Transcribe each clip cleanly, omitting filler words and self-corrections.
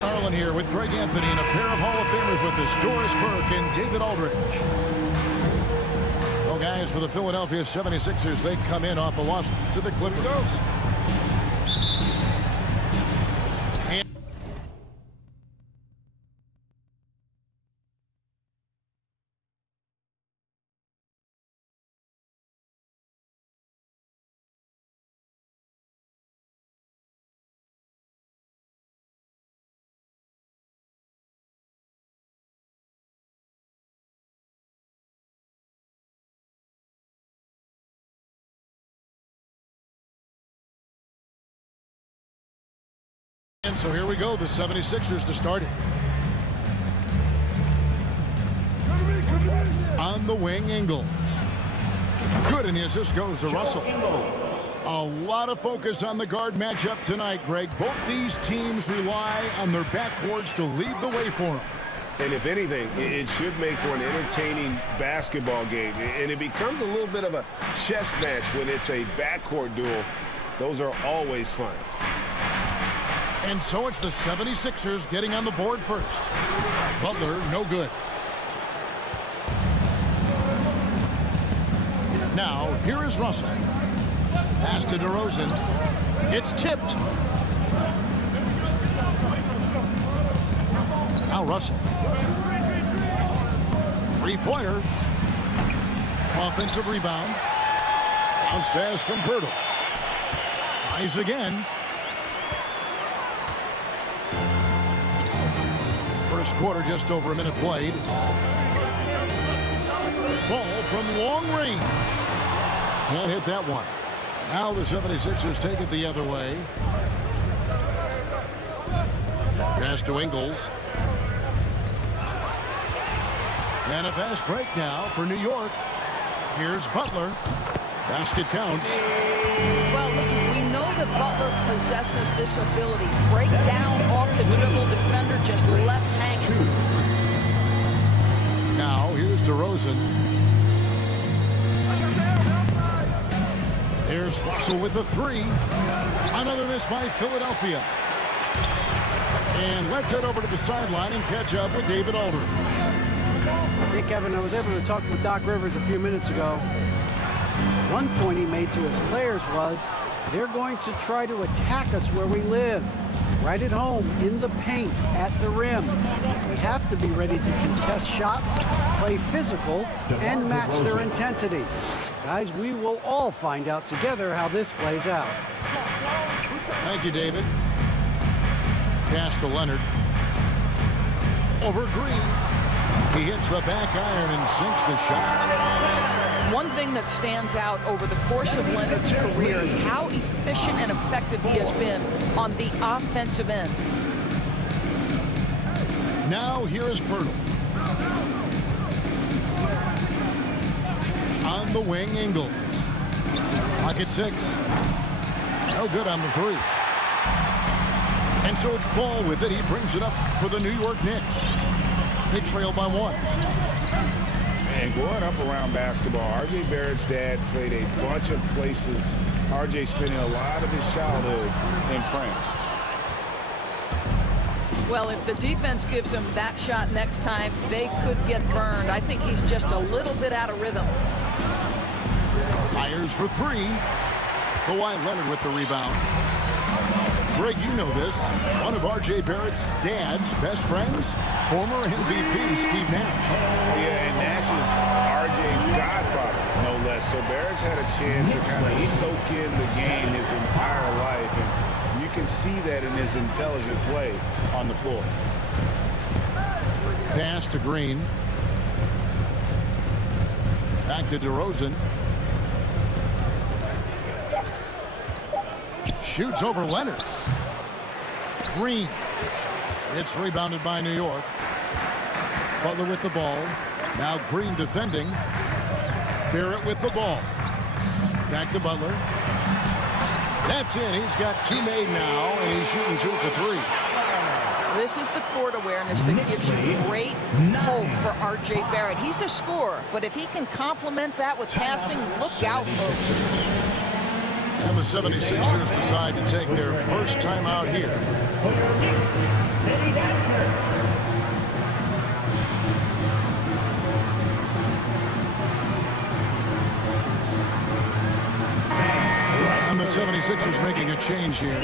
Harlan here with Greg Anthony and a pair of Hall of Famers with us, Doris Burke and David Aldridge. Well, guys, for the Philadelphia 76ers, they come in off a loss to the Clippers. And so here we go, the 76ers to start it. On the wing, Ingles. Good, and the assist goes to Russell. A lot of focus on the guard matchup tonight, Greg. Both these teams rely on their backcourts to lead the way for them. And if anything, it should make for an entertaining basketball game. And it becomes a little bit of a chess match when it's a backcourt duel. Those are always fun. And so it's the 76ers getting on the board first. Butler, no good. Now, here is Russell. Pass to DeRozan. It's tipped. Now Russell. Three-pointer. Offensive rebound. Bounce pass from Partido. Tries again. First quarter, just over a minute played. Ball from long range. Can't hit that one. Now the 76ers take it the other way. Pass to Ingles. And a fast break now for New York. Here's Butler. Basket counts. Well, listen, we know that Butler possesses this ability. Break down off the dribble, defender just left hanging. Now, here's DeRozan. There's Russell with a three. Another miss by Philadelphia. And let's head over to the sideline and catch up with David Aldridge. Hey, Kevin, I was able to talk with Doc Rivers a few minutes ago. One point he made to his players was, they're going to try to attack us where we live. Right at home, in the paint, at the rim. We have to be ready to contest shots, play physical, and match their intensity. Guys, we will all find out together how this plays out. Thank you, David. Pass to Leonard. Over Green. He hits the back iron and sinks the shot. One thing that stands out over the course of Leonard's career is how efficient and effective he has been on the offensive end. Now here is Partido. On the wing, Ingles. Pocket six. No good on the three. And so it's Ball with it. He brings it up for the New York Knicks. They trail by one. And growing up around basketball, R.J. Barrett's dad played a bunch of places. R.J. spending a lot of his childhood in France. Well, if the defense gives him that shot next time, they could get burned. I think he's just a little bit out of rhythm. Fires for three. Kawhi Leonard with the rebound. Greg, you know this. One of R.J. Barrett's dad's best friends, former MVP Steve Nash. Yeah, and Nash is R.J.'s godfather, no less. So Barrett's had a chance to kind of soak in the game his entire life, and you can see that in his intelligent play on the floor. Pass to Green. Back to DeRozan. Shoots over Leonard. Green. It's rebounded by New York. Butler with the ball. Now Green defending. Barrett with the ball. Back to Butler. That's in. He's got 2 made now, and he's shooting 2 for 3. This is the court awareness that gives you great hope for R.J. Barrett. He's a scorer, but if he can complement that with passing, look out, folks. And the 76ers decide to take their first time out here. And the 76ers making a change here.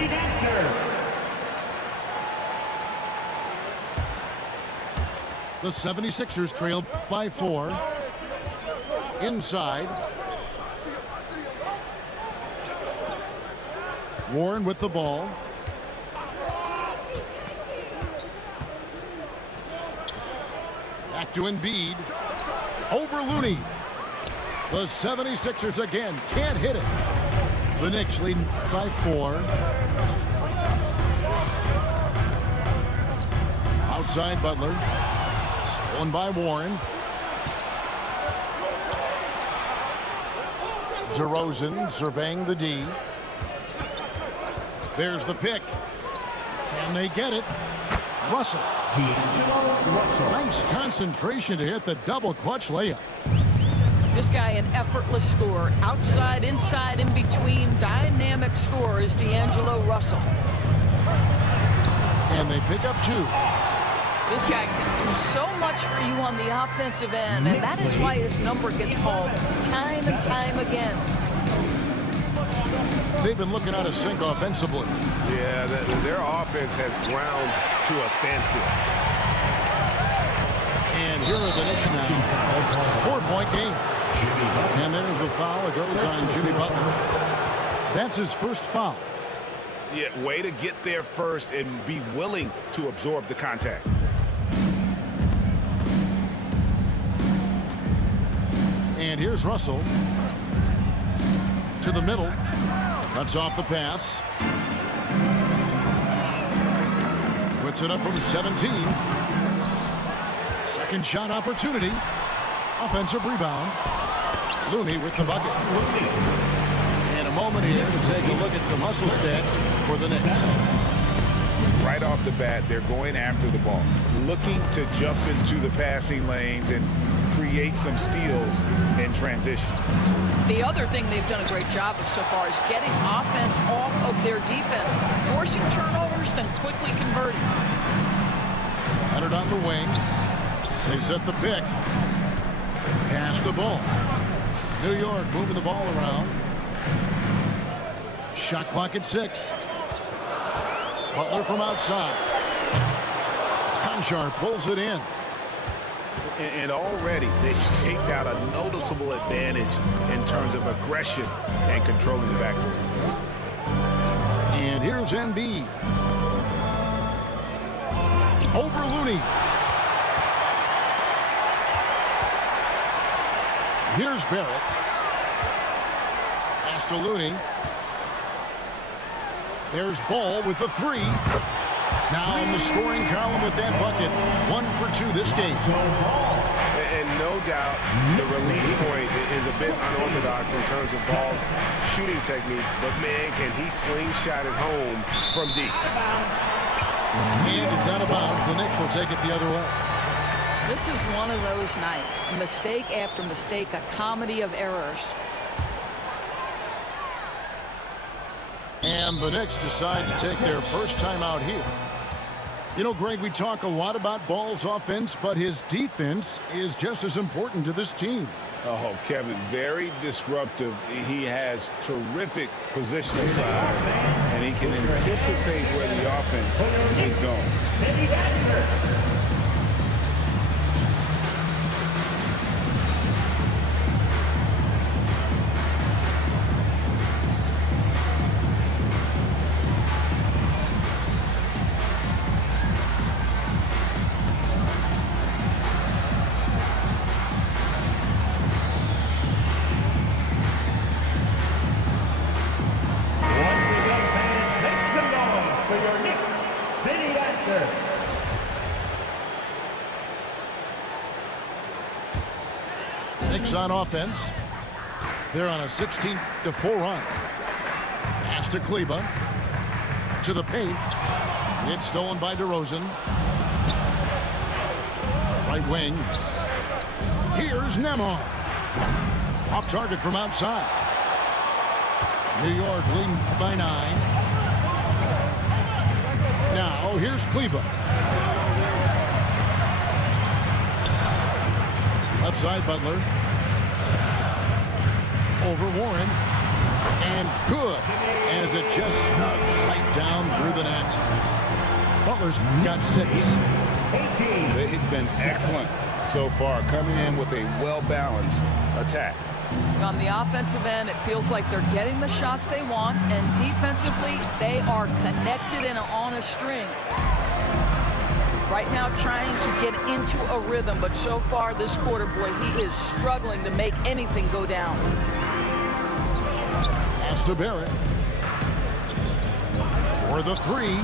The 76ers trail by 4. Inside. Warren with the ball. Back to Embiid. Over Looney. The 76ers again can't hit it. The Knicks lead by 4. Outside Butler. Stolen by Warren. DeRozan surveying the D. There's the pick. Can they get it? Russell. Nice concentration to hit the double clutch layup. This guy an effortless scorer. Outside, inside, in between. Dynamic scorer is D'Angelo Russell. And they pick up 2. This guy can do so much for you on the offensive end, and that is why his number gets called time and time again. They've been looking out of sync offensively. Yeah, their offense has ground to a standstill. And here are the Knicks now. 4-point game. And there's a foul. It goes on Jimmy Butler. That's his first foul. Yeah, way to get there first and be willing to absorb the contact. And here's Russell. To the middle. Cuts off the pass. Puts it up from 17. Second shot opportunity. Offensive rebound. Looney with the bucket. And a moment here to take a look at some hustle stats for the Knicks. Right off the bat, they're going after the ball, looking to jump into the passing lanes and create some steals in transition. The other thing they've done a great job of so far is getting offense off of their defense, forcing turnovers, then quickly converting. Leonard on the wing. They set the pick. Pass the ball. New York moving the ball around. Shot clock at 6. Butler from outside. Conchar pulls it in. And already they've staked out a noticeable advantage in terms of aggression and controlling the backcourt. And here's Embiid. Over Looney. Here's Barrett. Pass to Looney. There's Ball with the 3. Now in the scoring column with that bucket. 1 for 2 this game. And no doubt the release point is a bit unorthodox in terms of Ball's shooting technique. But man, can he slingshot it home from deep. And it's out of bounds. The Knicks will take it the other way. This is one of those nights. Mistake after mistake, a comedy of errors. And the Knicks decide to take their first time out here. You know, Greg, we talk a lot about Ball's offense, but his defense is just as important to this team. Oh, Kevin, very disruptive. He has terrific positional size, and he can anticipate where the offense is going. Knicks on offense. They're on a 16-4 run. Pass to Kleba. To the paint. It's stolen by DeRozan. Right wing. Here's Nembhard. Off target from outside. New York leading by 9. Now here's Kleba. Left side, Butler. Over Warren. And good, as it just snugs right down through the net. Butler's got 6. They've been excellent so far, coming in with a well-balanced attack. On the offensive end, it feels like they're getting the shots they want, and defensively, they are connected and on a string. Right now trying to get into a rhythm, but so far this quarter, boy, he is struggling to make anything go down. Pass to Barrett. For the 3.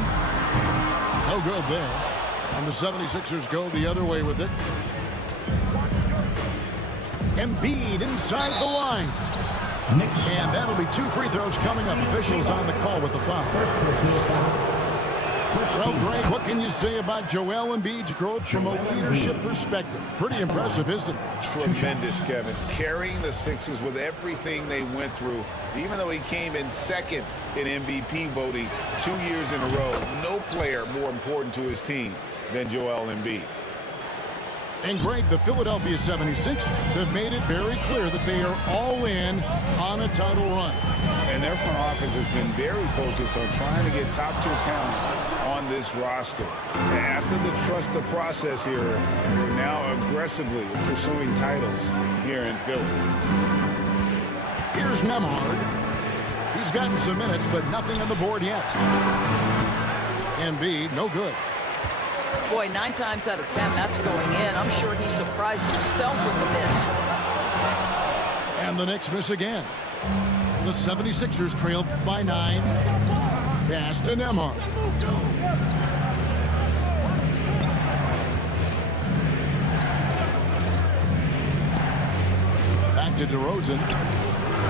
No good there. And the 76ers go the other way with it. Embiid inside the line. And that'll be 2 free throws coming up. Officials on the call with the foul. Well, Greg, what can you say about Joel Embiid's growth from a leadership perspective? Pretty impressive, isn't it? Tremendous, Kevin. Carrying the Sixers with everything they went through, even though he came in second in MVP voting 2 years in a row. No player more important to his team than Joel Embiid. And Greg, the Philadelphia 76ers have made it very clear that they are all in on a title run. And their front office has been very focused on trying to get top-tier talent on this roster. After the trust the process here, they're now aggressively pursuing titles here in Philly. Here's Nembhard. He's gotten some minutes, but nothing on the board yet. Embiid, no good. Boy, 9 times out of 10, that's going in. I'm sure he surprised himself with the miss. And the Knicks miss again. The 76ers trail by 9. Pass to Nembhard. Back to DeRozan.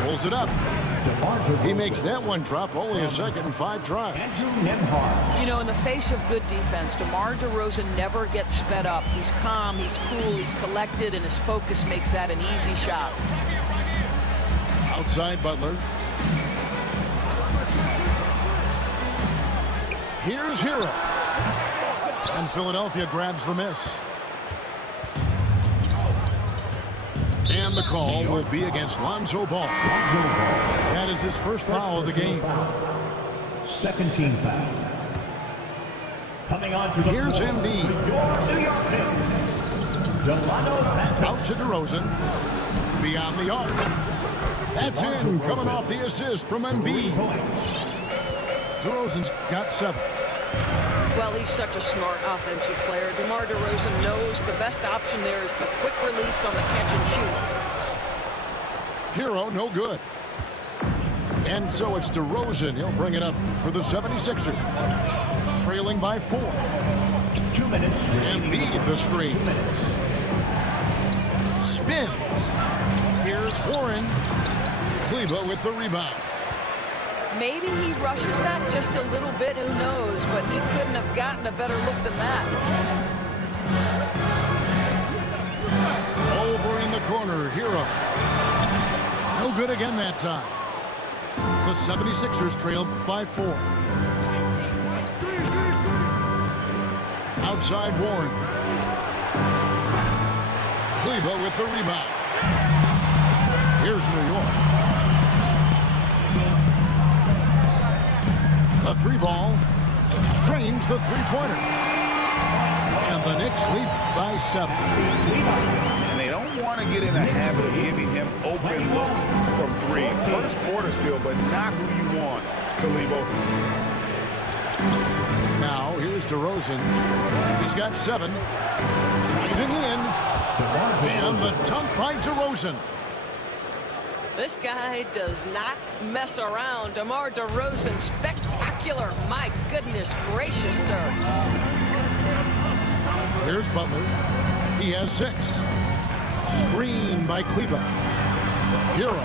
Pulls it up. He makes that one drop, only a second and 5 tries. You know, in the face of good defense, DeMar DeRozan never gets sped up. He's calm, he's cool, he's collected, and his focus makes that an easy shot. Outside Butler. Here's Hero. And Philadelphia grabs the miss. And the call will be against Lonzo Ball. That is his first foul of the game. Second team foul. Coming on to the Here's floor, Embiid. your New York Knicks, Out to DeRozan. Beyond the arc. That's in, coming off the assist from Embiid. DeRozan's got 7. Well, he's such a smart offensive player. DeMar DeRozan knows the best option there is the quick release on the catch and shoot. Hero, no good. And so it's DeRozan. He'll bring it up for the 76ers. Trailing by 4. 2 minutes. Embiid the screen. Spins. Here's Warren. Kleba with the rebound. Maybe he rushes that just a little bit, who knows, but he couldn't have gotten a better look than that. Over in the corner, Hero. No good again that time. The 76ers trail by 4. Outside Warren. Kleba with the rebound. Here's New York. The three ball drains the three-pointer. And the Knicks lead by 7. And they don't want to get in a habit of giving him open looks from 3. First quarter still, but not who you want to leave open. Now, here's DeRozan. He's got 7. Driving in. And the dunk by DeRozan. This guy does not mess around. DeMar DeRozan, spectacular. My goodness gracious, sir. Here's Butler. He has 6. Screen by Kleber. Hero.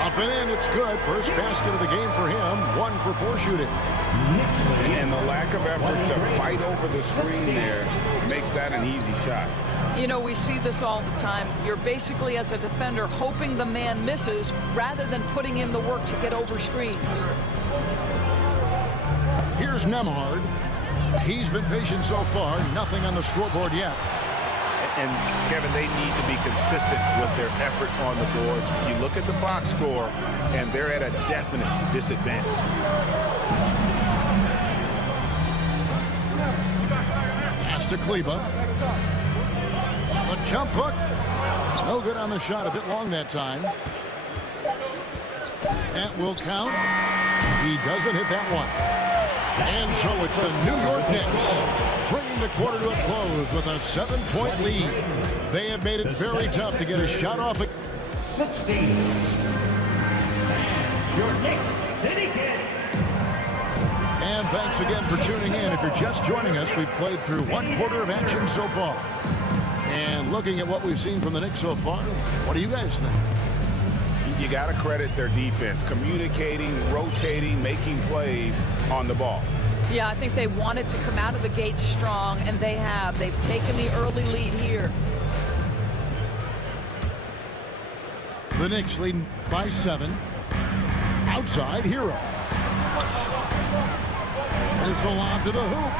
Up and in, it's good. First basket of the game for him. 1 for 4 shooting. And the lack of effort to fight over the screen there makes that an easy shot. You know, we see this all the time. You're basically, as a defender, hoping the man misses rather than putting in the work to get over screens. Here's Nembhard. He's been patient so far. Nothing on the scoreboard yet. And, Kevin, they need to be consistent with their effort on the boards. You look at the box score, and they're at a definite disadvantage. Pass to Kleber. The jump hook. No good on the shot. A bit long that time. That will count. He doesn't hit that one. And so it's the New York Knicks bringing the quarter to a close with a 7-point lead. They have made it very tough to get a shot off it. 16. Your Knicks City Kid. And thanks again for tuning in. If you're just joining us, we've played through 1 quarter of action so far. And looking at what we've seen from the Knicks so far, what do you guys think? You got to credit their defense, communicating, rotating, making plays on the ball. Yeah, I think they wanted to come out of the gate strong, and they have. They've taken the early lead here. The Knicks leading by 7. Outside, Hero. There's the lob to the hoop.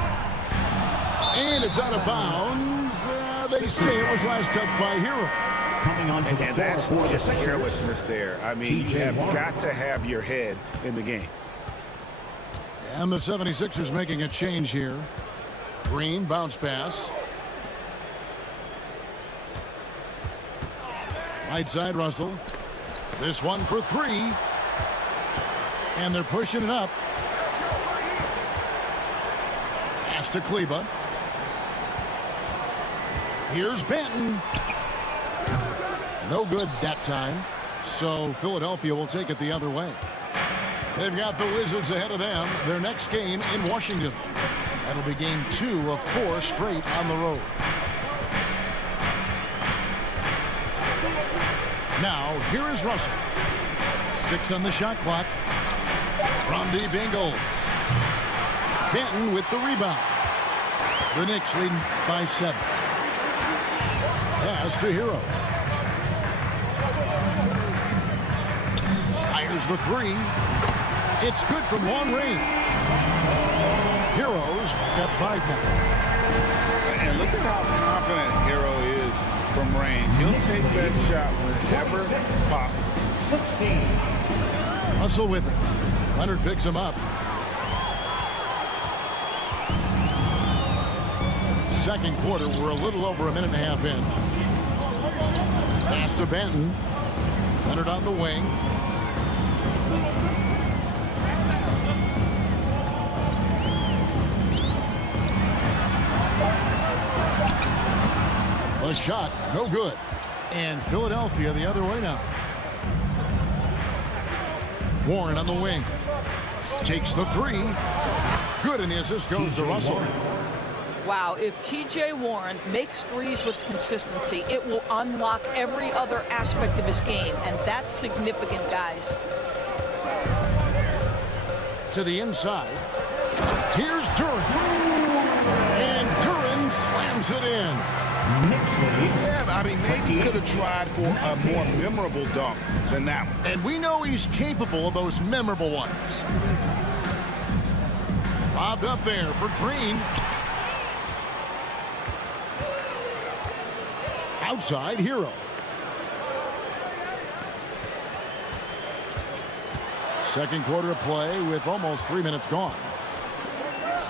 And it's out of bounds. They say it was last touched by Hero. Coming on to the And that's just carelessness there. I mean, you have got to have your head in the game. And the 76ers making a change here. Green, bounce pass. Right side, Russell. This one for 3. And they're pushing it up. Pass to Kleber. Here's Benton. No good that time. So Philadelphia will take it the other way. They've got the Wizards ahead of them. Their next game in Washington. That'll be game 2 of 4 straight on the road. Now, here is Russell. 6 on the shot clock. From deep Ingles. Benton with the rebound. The Knicks leading by 7. Pass to Hero. Fires the 3. It's good from long range. Hero's got 5 now. And look at how confident Hero is from range. He'll take that shot whenever possible. 16. Russell with it. Leonard picks him up. Second quarter, we're a little over a minute and a half in. Pass to Benton. Leonard on the wing. A shot, no good. And Philadelphia the other way now. Warren on the wing. Takes the 3. Good, and the assist goes to Russell. Wow, if T.J. Warren makes threes with consistency, it will unlock every other aspect of his game, and that's significant, guys. To the inside. Here's Duran. And Duran slams it in. Yeah, I mean, maybe he could have tried for a more memorable dunk than that one. And we know he's capable of those memorable ones. Bobbed up there for Green. Outside, Hero. Second quarter of play with almost 3 minutes gone.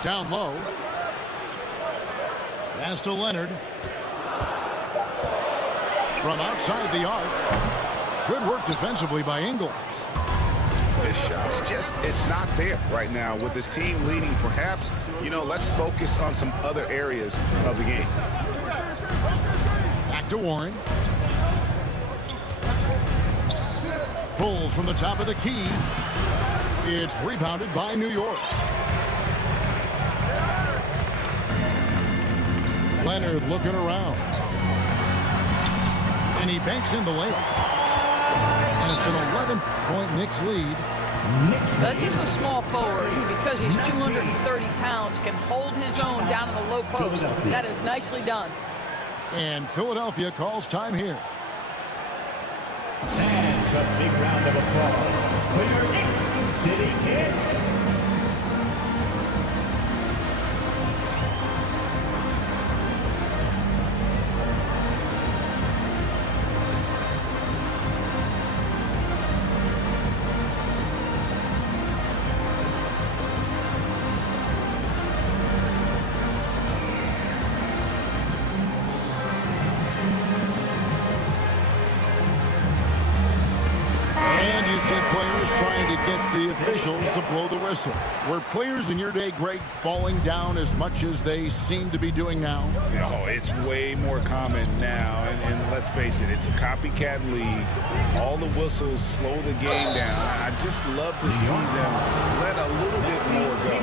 Down low. Pass to Leonard. From outside the arc. Good work defensively by Ingles. His shot's just, it's not there right now with his team leading. Perhaps, you know, let's focus on some other areas of the game. Back to Warren. Pulls from the top of the key. It's rebounded by New York. Leonard looking around. And he banks in the layup. And it's an 11-point Knicks lead. As he's a small forward, because he's 230 pounds, can hold his own down in the low post. That is nicely done. And Philadelphia calls time here. And a big round of applause for your Knicks City Kid. The officials to blow the whistle. Were players in your day, Greg, falling down as much as they seem to be doing now? Oh, it's way more common now, and let's face it, it's a copycat league. All the whistles slow the game down. I just love to see them let a little bit more go.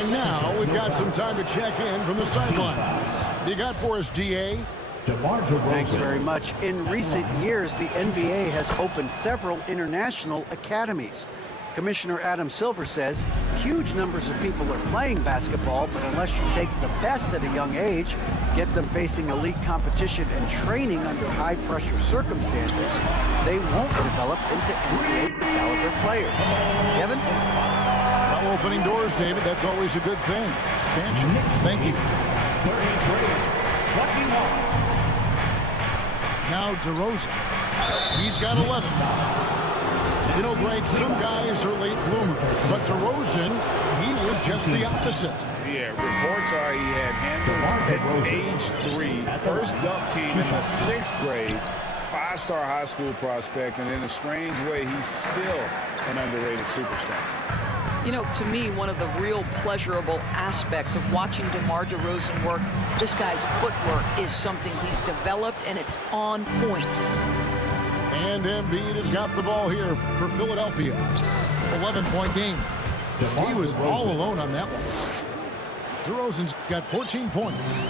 And now we've got some time to check in from the sidelines. You got for us, DA? Thanks very much. In recent years, the NBA has opened several international academies. Commissioner Adam Silver says huge numbers of people are playing basketball, but unless you take the best at a young age, get them facing elite competition and training under high-pressure circumstances, they won't develop into NBA-caliber players. Kevin? Well, opening doors, David. That's always a good thing. Expansion. Thank you. Now DeRozan. He's got 11. You know, Greg, some guys are late bloomers, but DeRozan, he was just the opposite. Yeah, reports are he had handles at age 3. First dunk came in the 6th grade. 5-star high school prospect, and in a strange way, he's still an underrated superstar. You know, to me, one of the real pleasurable aspects of watching DeMar DeRozan work, this guy's footwork is something he's developed, and it's on point. And Embiid has got the ball here for Philadelphia. 11-point game. He was all alone on that one. DeRozan's got 14 points.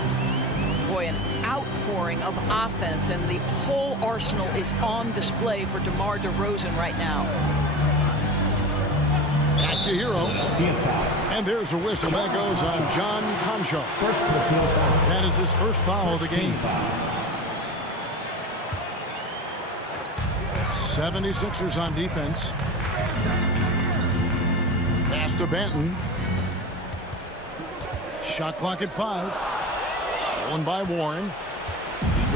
Boy, an outpouring of offense, and the whole arsenal is on display for DeMar DeRozan right now. Back to Hero. And there's a whistle that goes on John Concho. That is his first foul of the game. 76ers on defense. Pass to Banton. Shot clock at 5. Stolen by Warren.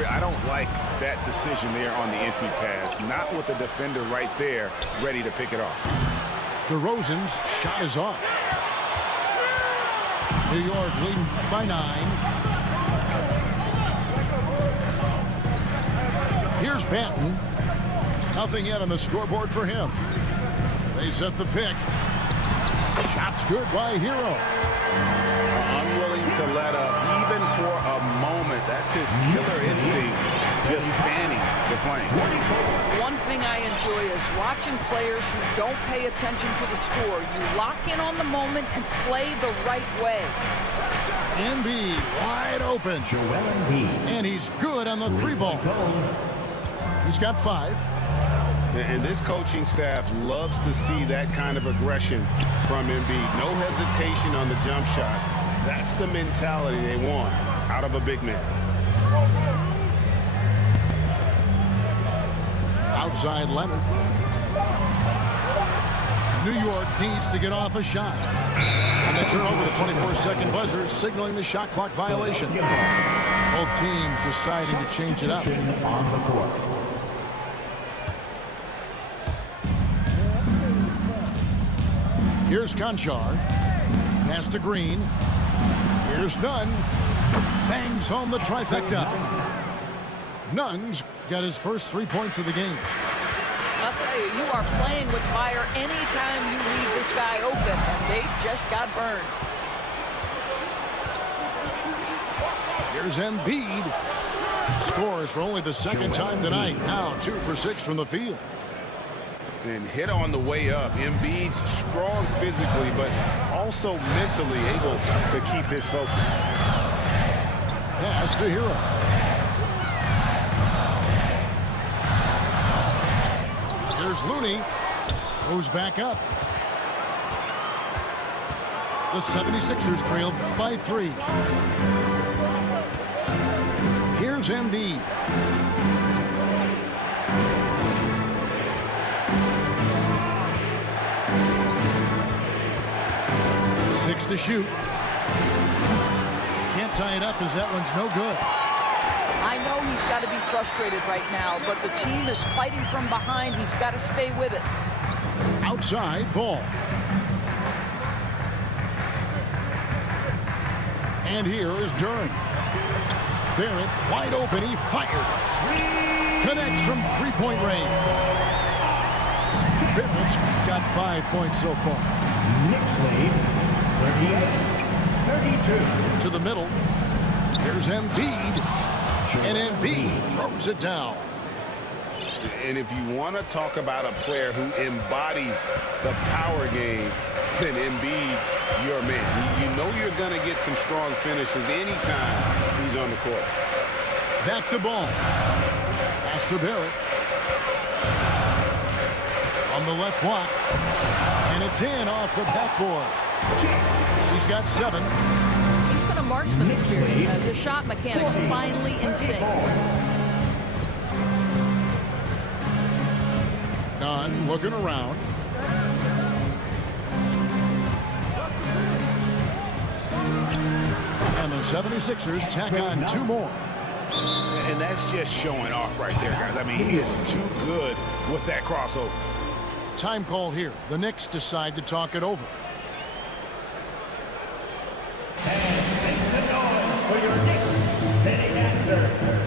I don't like that decision there on the entry pass. Not with the defender right there ready to pick it off. DeRozan's shot is off. New York leading by 9. Here's Banton. Nothing yet on the scoreboard for him. They set the pick. Shot's good by Hero. Unwilling to let up even for a moment. That's his killer instinct, just fanning the flame. One thing I enjoy is watching players who don't pay attention to the score. You lock in on the moment and play the right way. Embiid wide open. And he's good on the 3-ball. He's got 5. And this coaching staff loves to see that kind of aggression from Embiid. No hesitation on the jump shot. That's the mentality they want out of a big man. Outside Leonard. New York needs to get off a shot. And they turn over the 24-second buzzer, signaling the shot clock violation. Both teams deciding to change it up. Here's Conchar. Pass to Green. Here's Nunn. Bangs home the trifecta. Nunn's got his first 3 points of the game. I'll tell you, you are playing with fire anytime you leave this guy open, and they just got burned. Here's Embiid. Scores for only the second time tonight. Now 2 for 6 from the field. And hit on the way up. Embiid's strong physically, but also mentally able to keep his focus. Pass to Hero. Here's Looney. Goes back up. The 76ers trail by 3. Here's Embiid. Six to shoot. Can't tie it up as that one's no good. I know he's got to be frustrated right now, but the team is fighting from behind. He's got to stay with it. Outside ball. And here is Duran. Barrett wide open. He fires. Connects from three-point range. Barrett's got 5 points so far. Knicks lead 38-32. To the middle. Here's Embiid. And Embiid throws it down. And if you want to talk about a player who embodies the power game, then Embiid's your man. You know you're going to get some strong finishes anytime he's on the court. Back to ball. Pass to Barrett. On the left block. And it's in off the backboard. He's got 7. He's been a marksman this period. The shot mechanics finally in sync. Nunn looking around. And the 76ers tack on 2 more. And that's just showing off right there, guys. I mean, he is too good with that crossover. Time call here. The Knicks decide to talk it over. And make some noise for your Knicks-76ers.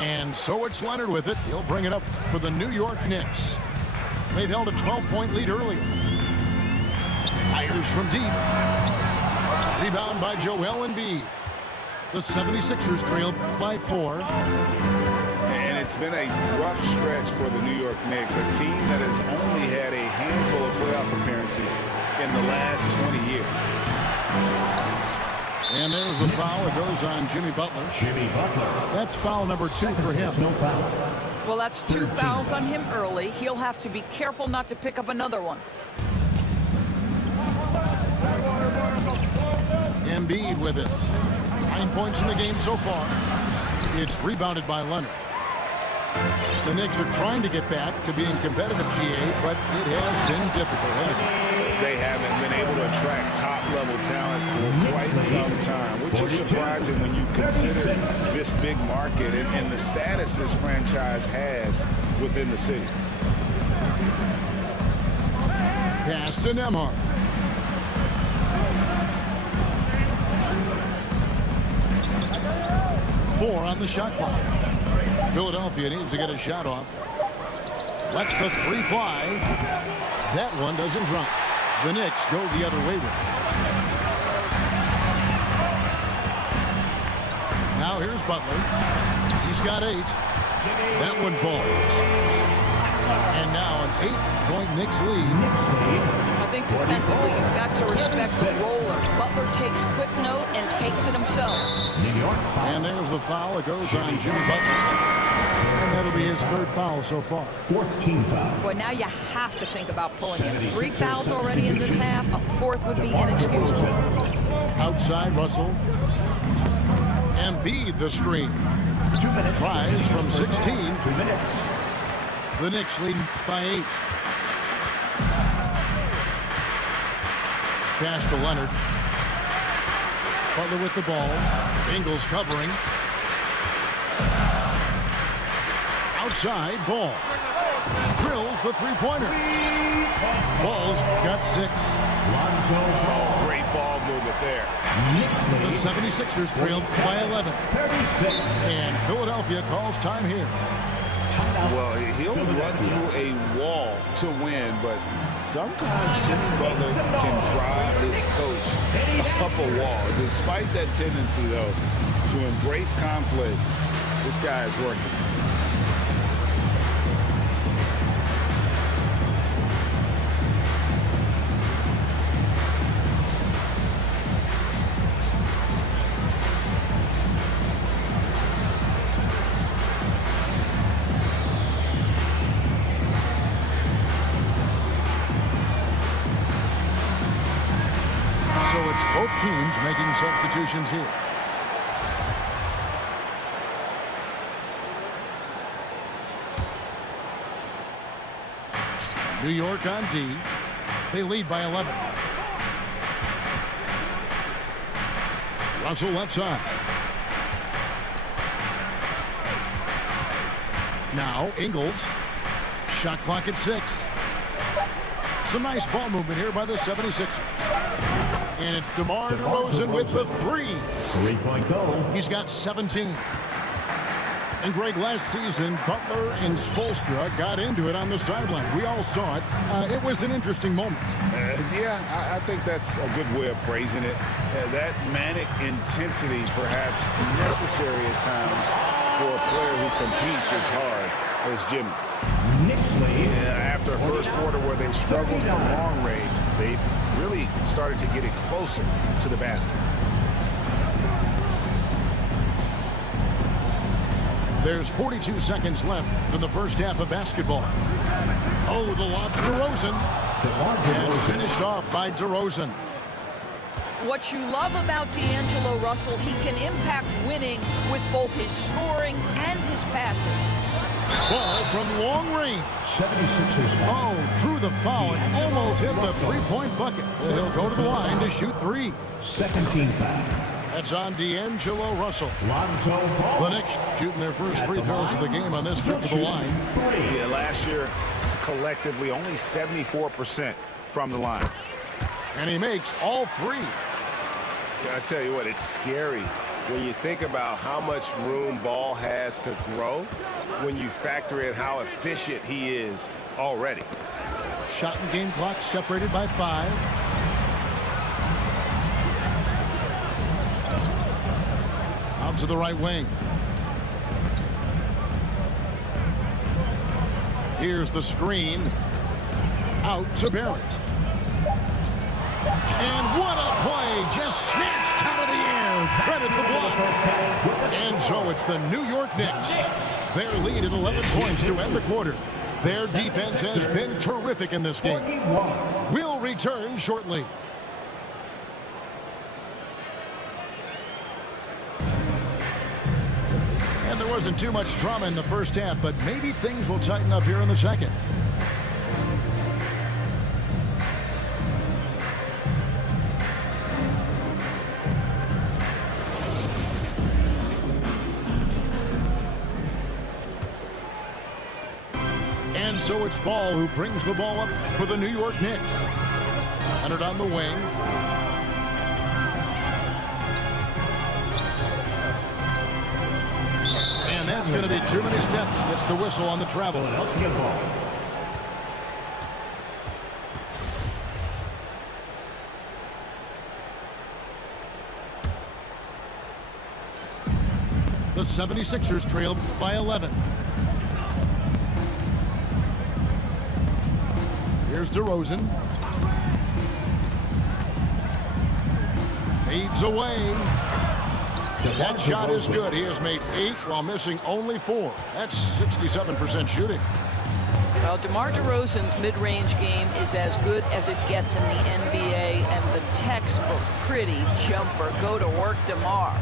And so it's Leonard with it. He'll bring it up for the New York Knicks. They've held a 12-point lead earlier. Fires from deep. Rebound by Joel Embiid. The 76ers trail by 4. And it's been a rough stretch for the New York Knicks, a team that has only had a handful of playoff appearances in the last 20 years. And there's a foul. It goes on Jimmy Butler. That's foul number 2 for him. No foul. Well, that's 2 fouls on him early. He'll have to be careful not to pick up another one. Embiid with it. 9 points in the game so far. It's rebounded by Leonard. The Knicks are trying to get back to being competitive, GA, but it has been difficult, hasn't it? They haven't been able to attract top-level talent for quite some time, which is surprising when you consider this big market and the status this franchise has within the city. Pass to Nembhard. Four on the shot clock. Philadelphia needs to get a shot off. Lets the 3 fly. That one doesn't drop. The Knicks go the other way with it. Now here's Butler. He's got 8. That one falls. And now an 8-point Knicks lead. I think defensively you've got to respect the roller. Butler takes quick note and takes it himself. New York foul. And there's the foul. It goes on Jimmy Butler. And that'll be his third foul so far. Fourth team foul. Boy, now you have to think about pulling him. 3 fouls already in this half. A fourth would be inexcusable. Outside, Russell. Embiid the screen. 2 minutes. Tries from 16. 2 minutes. The Knicks lead by 8. Pass to Leonard. Butler with the ball. Ingles covering. Outside, Ball. Drills the three-pointer. Ball's got 6. Oh, great ball movement there. The 76ers trailed by 11. 36. And Philadelphia calls time here. Well, he'll run through a wall to win, but sometimes Jimmy Butler can drive his coach up a wall. Despite that tendency, though, to embrace conflict, this guy is working. So it's both teams making substitutions here. New York on D. They lead by 11. Russell left side. Now Ingles. Shot clock at 6. Some nice ball movement here by the 76ers. And it's DeMar DeRozan with the 3. 3-point goal. He's got 17. And Greg, last season, Butler and Spoelstra got into it on the sideline. We all saw it. It was an interesting moment. Yeah, I think that's a good way of phrasing it. That manic intensity, perhaps necessary at times for a player who competes as hard as Jimmy. Knicks lead. After a first quarter where they struggled from long range, they really started to get it closer to the basket. There's 42 seconds left in the first half of basketball. Oh, the lob to DeRozan. And finished off by DeRozan. What you love about D'Angelo Russell, he can impact winning with both his scoring and his passing. Ball from long range. 76ers. Oh, drew the foul and almost hit the three-point bucket. He'll go to the line to shoot 3. Second team foul. That's on D'Angelo Russell. Lonzo Ball. The Knicks shooting their first free throws of the game on this trip to the line. Yeah, last year, collectively, only 74% from the line. And he makes all 3. I tell you what, it's scary when you think about how much room Ball has to grow when you factor in how efficient he is already. Shot and game clock separated by 5. Out to the right wing. Here's the screen. Out to Barrett. And what a play! Just snatched out of the air. Credit the block. And so it's the New York Knicks. Their lead at 11 points to end the quarter. Their defense has been terrific in this game. We'll return shortly. And there wasn't too much drama in the first half, but maybe things will tighten up here in the second. And so it's Ball who brings the ball up for the New York Knicks. Leonard on the wing. And that's going to be too many steps. Gets the whistle on the travel. Philadelphia ball. The 76ers trail by 11. Here's DeRozan. Fades away. That shot is good. He has made 8 while missing only 4. That's 67% shooting. Well, DeMar DeRozan's mid-range game is as good as it gets in the NBA, and the textbook pretty jumper. Go to work, DeMar.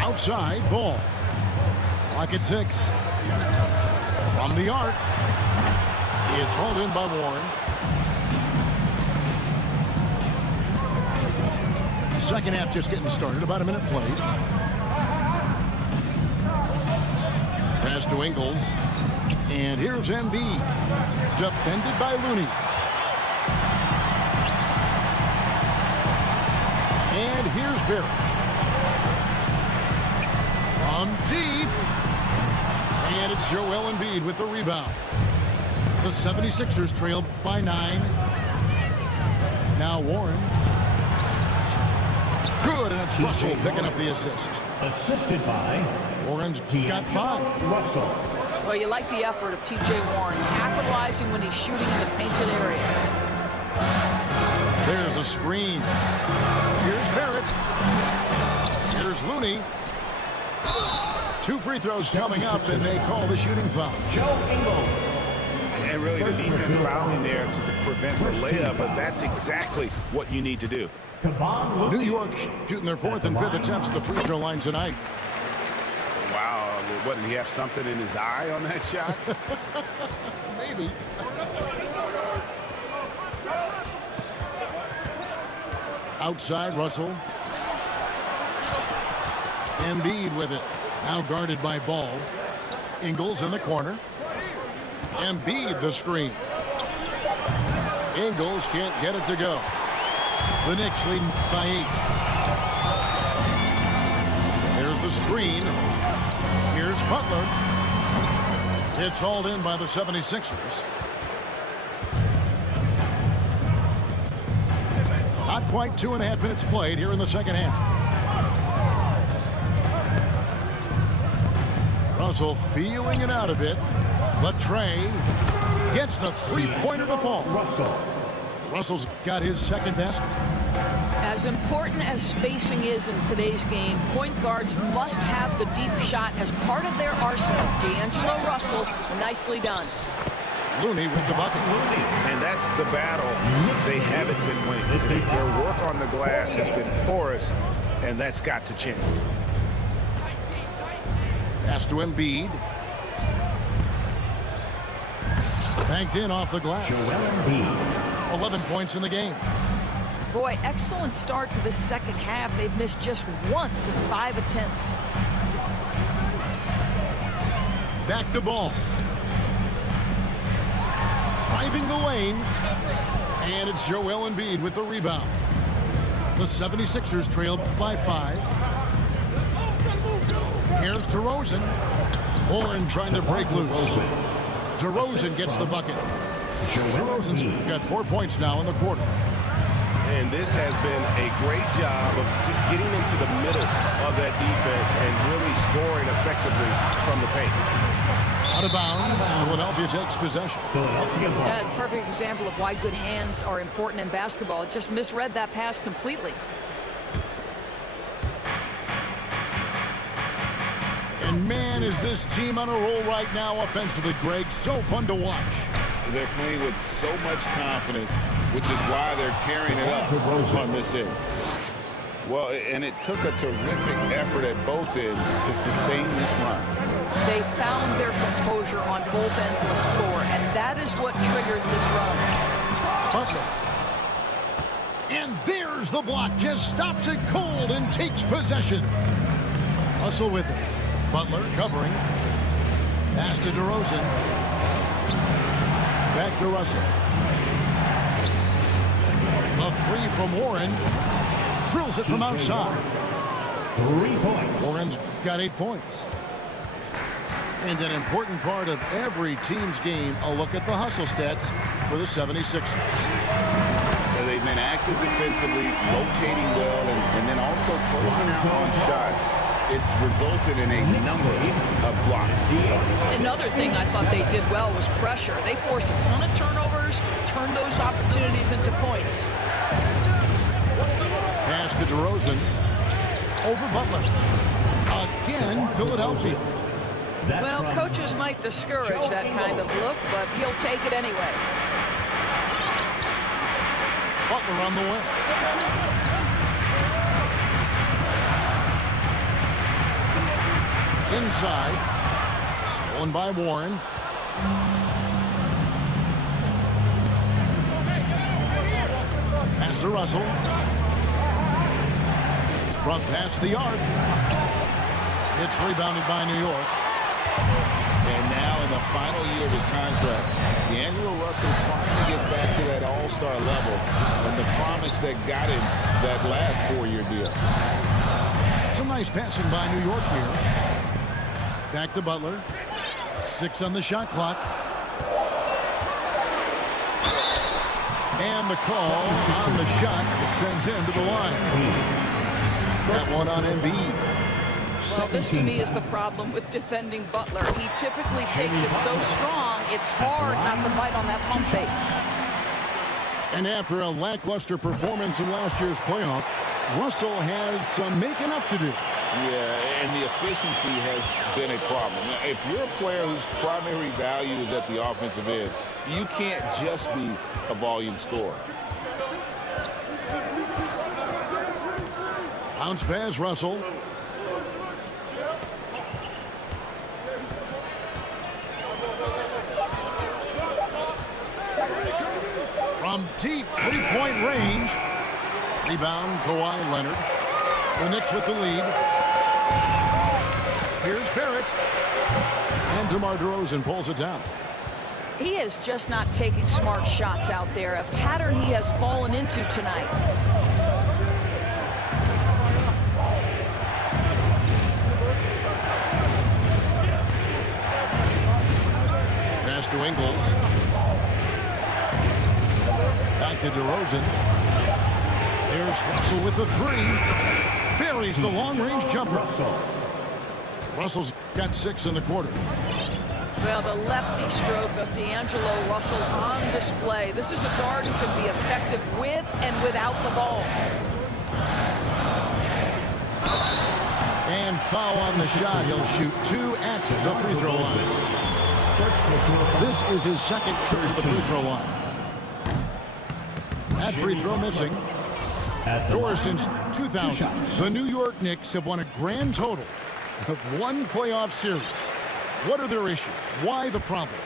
Outside, ball. Clock at 6. From the arc. It's hauled in by Warren. Second half just getting started. About a minute played. Pass to Ingles. And here's Embiid. Defended by Looney. And here's Barrett. From deep. And it's Joel Embiid with the rebound. The 76ers trail by 9. Now Warren. Good, and it's Russell picking up the assist. Assisted by Warren's got 5. Russell. Well, you like the effort of T.J. Warren, capitalizing when he's shooting in the painted area. There's a screen. Here's Barrett. Here's Looney. 2 free throws coming up, and they call the shooting foul. And really, the defense fouling there to prevent the layup, but that's exactly what you need to do. New York shooting their 4th and 5th attempts at the free throw line tonight. Wow, what, did he have something in his eye on that shot? Maybe. Outside, Russell. Embiid with it. Now guarded by Ball. Ingles in the corner. Embiid the screen. Ingles can't get it to go. The Knicks leading by 8. There's the screen. Here's Butler. It's hauled in by the 76ers. Not quite 2.5 minutes played here in the second half. Russell feeling it out a bit. Latrey gets the three-pointer to fall. Russell's got his second best. As important as spacing is in today's game, point guards must have the deep shot as part of their arsenal. D'Angelo Russell, nicely done. Looney with the bucket. And that's the battle they haven't been winning today. Their work on the glass has been porous, and that's got to change. Pass to Embiid. Banked in off the glass. 11 points in the game. Boy, excellent start to the second half. They've missed just once in 5 attempts. Back to Ball. Driving the lane. And it's Joel Embiid with the rebound. The 76ers trail by 5. Here's DeRozan. Warren trying to break loose. DeRozan gets the bucket. DeRozan's got 4 points now in the quarter. And this has been a great job of just getting into the middle of that defense and really scoring effectively from the paint. Out of bounds, Philadelphia takes possession. That's a perfect example of why good hands are important in basketball. It just misread that pass completely. And man, is this team on a roll right now offensively, Greg. So fun to watch. They're playing with so much confidence, which is why they're tearing it up on this end. Well, and it took a terrific effort at both ends to sustain this run. They found their composure on both ends of the floor, and that is what triggered this run. Butler. And there's the block. Just stops it cold and takes possession. Russell with it. Butler covering. Pass to DeRozan. Back to Russell. A 3 from Warren. Drills it from outside. 3 points. Warren's got 8 points. And an important part of every team's game, a look at the hustle stats for the 76ers. They've been active defensively, rotating well, and then also closing out on shots. It's resulted in a number of blocks. Another thing I thought they did well was pressure. They forced a ton of turnovers, turned those opportunities into points. to DeRozan. Over Butler. Again, Philadelphia. Well, coaches might discourage that kind of look, but he'll take it anyway. Butler on the way. Inside. Stolen by Warren. Pass to Russell. Front past the arc. It's rebounded by New York. And now in the final year of his contract, D'Angelo Russell trying to get back to that all-star level and the promise that got him that last 4-year deal. Some nice passing by New York here. Back to Butler. 6 on the shot clock. And the call on the shot that sends him to the line. That one on Embiid. Well, this to me is the problem with defending Butler. He typically takes it so strong, it's hard not to bite on that pump fake. And after a lackluster performance in last year's playoff, Russell has some making up to do. Yeah, and the efficiency has been a problem. Now, if you're a player whose primary value is at the offensive end, you can't just be a volume scorer. Bounce pass, Russell. From deep three-point range. Rebound, Kawhi Leonard. The Knicks with the lead. Here's Barrett. And DeMar DeRozan pulls it down. He is just not taking smart shots out there, a pattern he has fallen into tonight. Pass to Ingles. Back to DeRozan. There's Russell with the three. Buries the long-range jumper. Russell's got 6 in the quarter. Well, the lefty stroke of D'Angelo Russell on display. This is a guard who can be effective with and without the ball. And foul on the shot. He'll shoot 2 at the free throw line. This is his second trip to the free throw line. That free throw missing. Doors since 2000, the New York Knicks have won a grand total of 1 playoff series. What are their issues? Why the problems?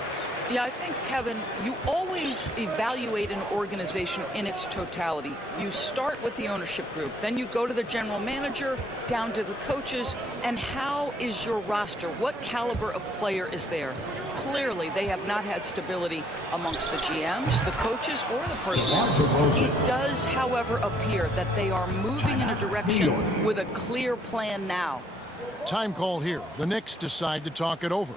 Yeah, I think, Kevin, you always evaluate an organization in its totality. You start with the ownership group, then you go to the general manager, down to the coaches, and how is your roster? What caliber of player is there? Clearly, they have not had stability amongst the GMs, the coaches, or the personnel. It does, however, appear that they are moving in a direction with a clear plan now. Time call here. The Knicks decide to talk it over.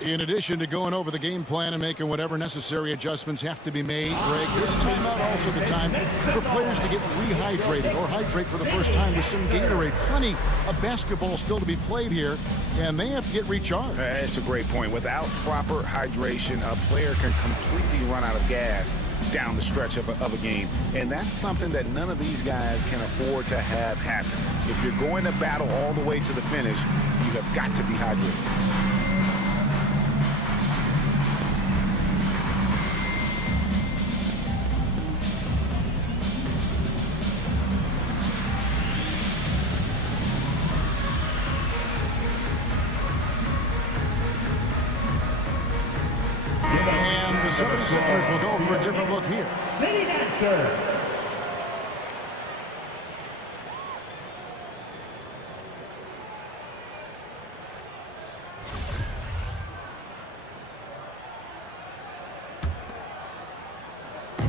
In addition to going over the game plan and making whatever necessary adjustments have to be made, Greg, this timeout also the time for players to get rehydrated or hydrate for the first time with some Gatorade. Plenty of basketball still to be played here, and they have to get recharged. That's a great point. Without proper hydration, a player can completely run out of gas down the stretch of a game. And that's something that none of these guys can afford to have happen. If you're going to battle all the way to the finish, you have got to be hydrated. And the 76ers will go for a different look here. City Dancer.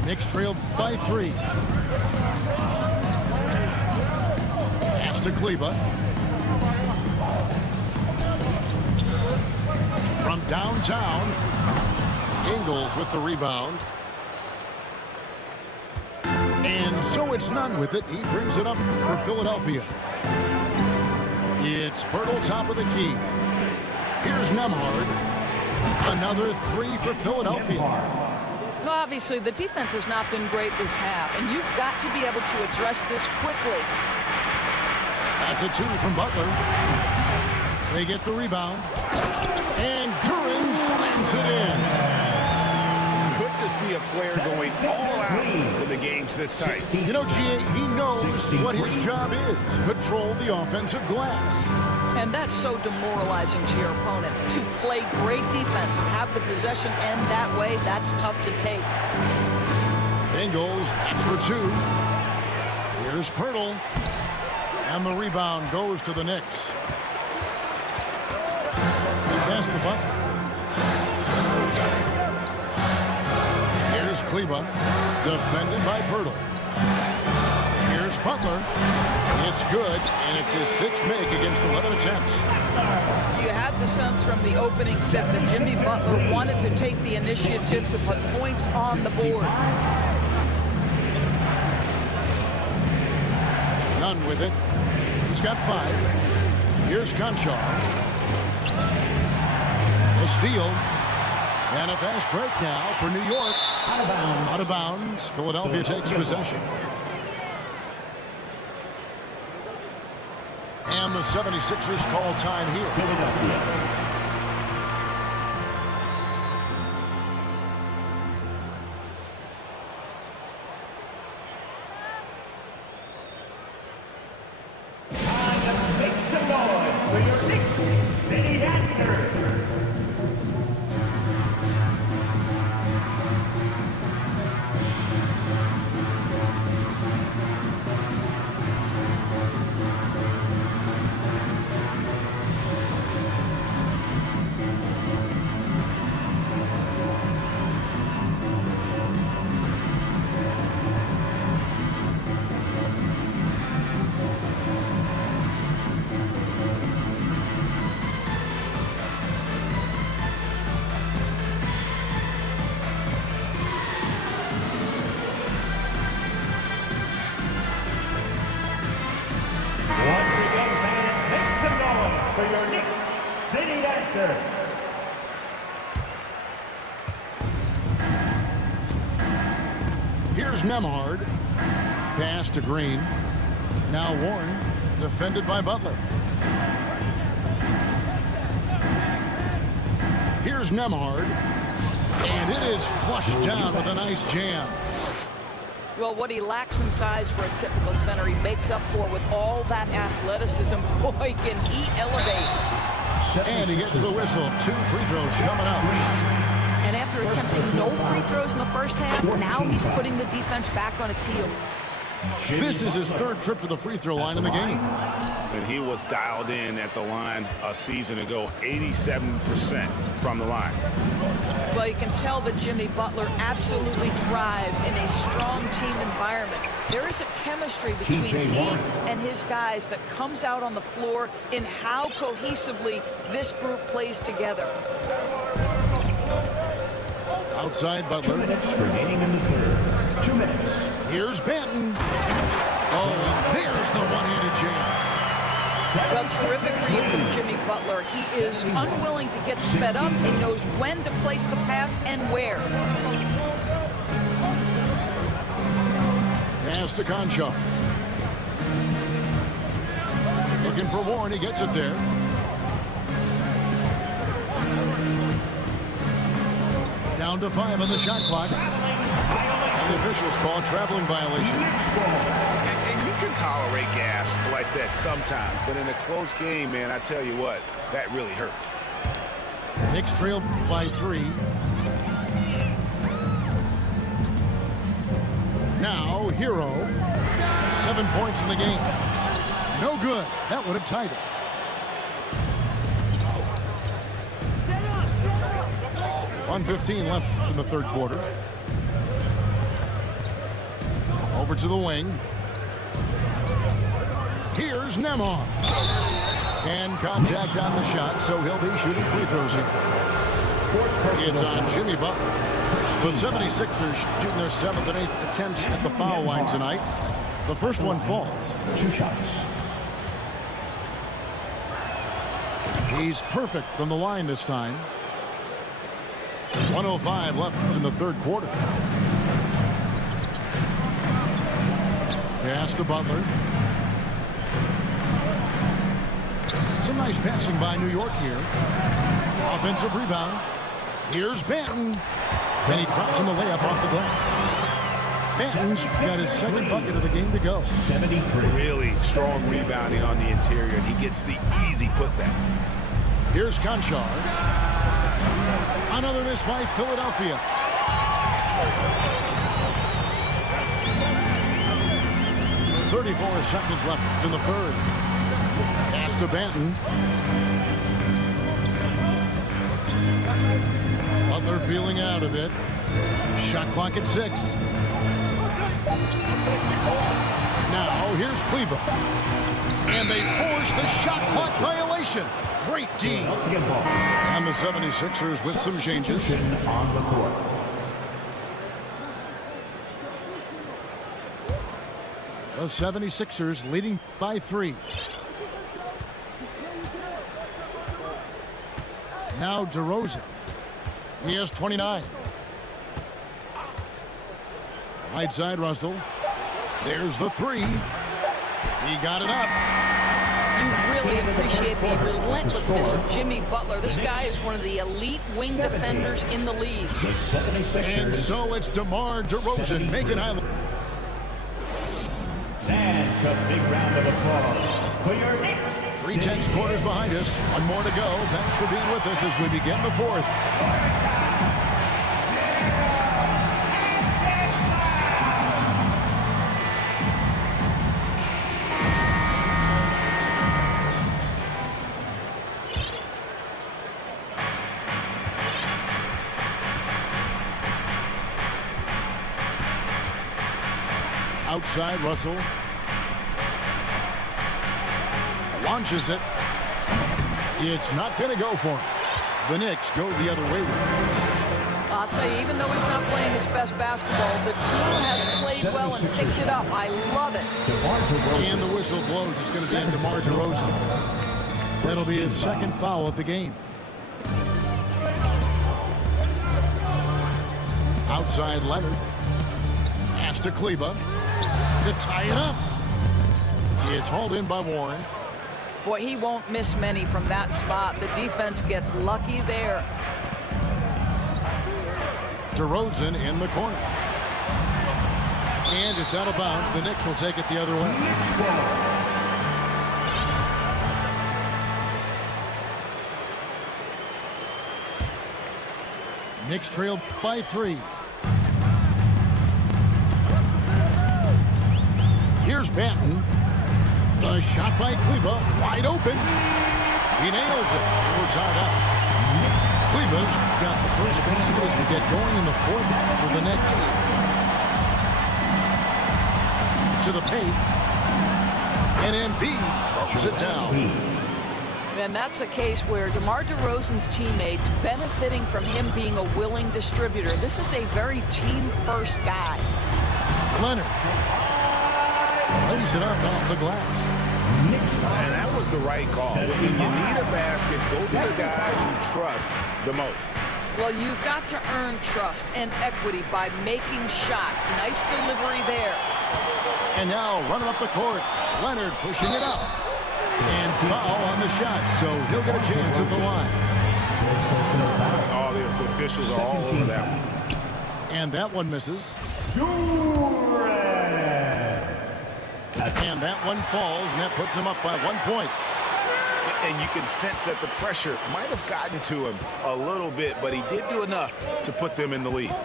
Knicks trailed by 3. Pass to Kleba. From downtown, Ingles with the rebound. And so it's none with it. He brings it up for Philadelphia. It's Pirtle top of the key. Here's Nembhard. Another 3 for Philadelphia. Well, obviously, the defense has not been great this half, and you've got to be able to address this quickly. That's a 2 from Butler. They get the rebound. And Duran slams it in. Good to see a player going all out when the game's this tight. You know, G.A., he knows what his job is. Control the offensive glass. And that's so demoralizing to your opponent. To play great defense and have the possession end that way, that's tough to take. Bengals, that's for 2. Here's Partido. And the rebound goes to the Knicks. Pass to Butler. Here's Kleba. Defended by Partido. Here's Butler. It's good, and it's his 6th make against 11 attempts. You had the sense from the opening set that Jimmy Butler wanted to take the initiative to put points on the board. None with it. He's got 5. Here's Conchar. A steal. And a fast break now for New York. Out of bounds. Out of bounds. Philadelphia takes possession. And the 76ers call time here. Philadelphia. Make some noise for your Knicks-76ers. Once again, fans, make some noise for your Knicks-76ers. Here's Nembhard. Pass to Green. Now Warren. Defended by Butler. Here's Nembhard. And it is flushed down with a nice jam. Well, what he lacks in size for a typical center, he makes up for with all that athleticism. Boy, can he elevate. And he gets the whistle. 2 free throws coming up. And after attempting no free throws in the first half, now he's putting the defense back on its heels. This is his 3rd trip to the free throw line in the game. And he was dialed in at the line a season ago, 87% from the line. Well, you can tell that Jimmy Butler absolutely thrives in a strong team environment. There is a chemistry between he and his guys that comes out on the floor in how cohesively this group plays together. Outside 2 Butler. minutes remaining in the third. 2 minutes. Here's Benton. Oh, and there's the one-handed jam. Well, terrific read from Jimmy Butler. He is unwilling to get sped up and knows when to place the pass and where. Pass to Conchar. Looking for Warren. He gets it there. Down to 5 on the shot clock. And the officials call a traveling violation. And you can tolerate gas like that sometimes, but in a close game, man, I tell you what, that really hurts. Knicks trail by 3. Now, Hero. 7 points in the game. No good. That would have tied it. .115 left in the 3rd quarter. Over to the wing. Here's Nembhard. And contact on the shot, so he'll be shooting free throws here. It's on Jimmy Butler. The 76ers shooting their 7th and 8th attempts at the foul line tonight. The first one falls. 2 shots. He's perfect from the line this time. 1:05 left in the third quarter. Pass to Butler. Some nice passing by New York here. Offensive rebound. Here's Banton. Then he drops in the layup off the glass. Banton's got his second bucket of the game to go. 73. Really strong rebounding on the interior, and he gets the easy putback. Here's Conchar. Another miss by Philadelphia. .34 seconds left in the third. Pass to Banton. Butler feeling out a bit. Shot clock at 6. Now here's Kleber. And they force the shot clock violation. Great D. And the 76ers with some changes. On the court. The 76ers leading by 3. Now DeRozan. He has 29. Right side Russell. There's the 3. He got it up. You really appreciate the relentlessness of Jimmy Butler. This guy is one of the elite wing defenders in the league. The 76ers. And so it's DeMar DeRozan making highlight. And a big round of applause for your Knicks. 3:10 quarters behind us. One more to go. Thanks for being with us as we begin the fourth. Outside Russell. Launches it. It's not going to go for him. The Knicks go the other way with it. I'll tell you, even though he's not playing his best basketball, the team has played well and picked it up. I love it. And the whistle blows. It's going to be on DeMar DeRozan. That'll be his second foul of the game. Outside Leonard. Pass to Kleber to tie it up. It's hauled in by Warren. Boy, he won't miss many from that spot. The defense gets lucky there. DeRozan in the corner. And it's out of bounds. The Knicks will take it the other way. Knicks trail by 3. Here's Banton. The shot by Kleber, wide open. He nails it. And we're tied up. Kleber's got the first basket as we get going in the fourth for the Knicks. To the paint. And Embiid throws it down. And that's a case where DeMar DeRozan's teammates benefiting from him being a willing distributor. This is a very team-first guy. Leonard. Lays it up off the glass. And that was the right call. When you need a basket, go to the guys you trust the most. Well, you've got to earn trust and equity by making shots. Nice delivery there. And now running up the court. Leonard pushing it up. And foul on the shot, so he'll get a chance at the line. Oh, the officials are all over that one. And that one misses. And that one falls, and that puts him up by 1 point. And you can sense that the pressure might have gotten to him a little bit, but he did do enough to put them in the lead.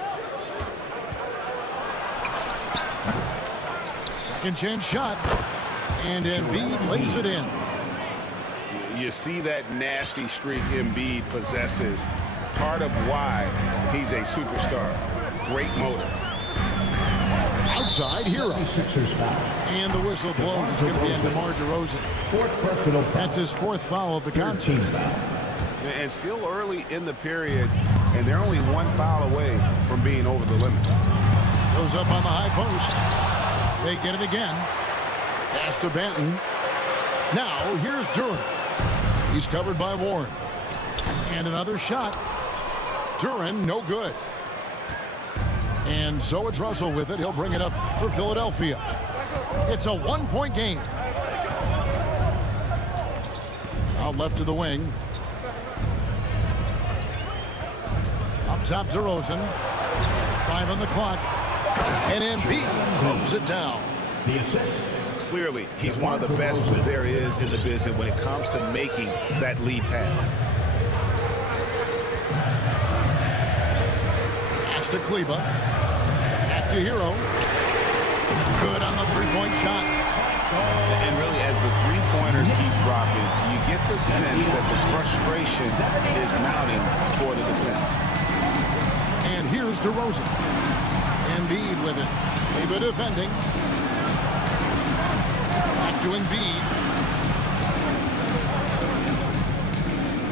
Second chance shot. And Embiid lays it in. You see that nasty streak Embiid possesses. Part of why he's a superstar. Great motor. Outside Hero. And the whistle blows. It's going to be on DeMar DeRozan. That's his fourth foul of the contest. And still early in the period, and they're only one foul away from being over the limit. Goes up on the high post. They get it again. Pass to Banton. Now here's Durant. He's covered by Warren. And another shot. Duren, no good. And so it's Russell with it. He'll bring it up for Philadelphia. It's a one-point game. Out left to the wing. Up top to Rosen. 5 on the clock. And Embiid throws it down. The assist. Clearly, he's one of the best that there is in the business when it comes to making that lead pass. Pass to Kleba. Back to Hero. Good on the three-point shot. And really, as the three-pointers keep dropping, you get the sense that the frustration is mounting for the defense. And here's DeRozan. Embiid with it. Kleba defending. Back to Embiid.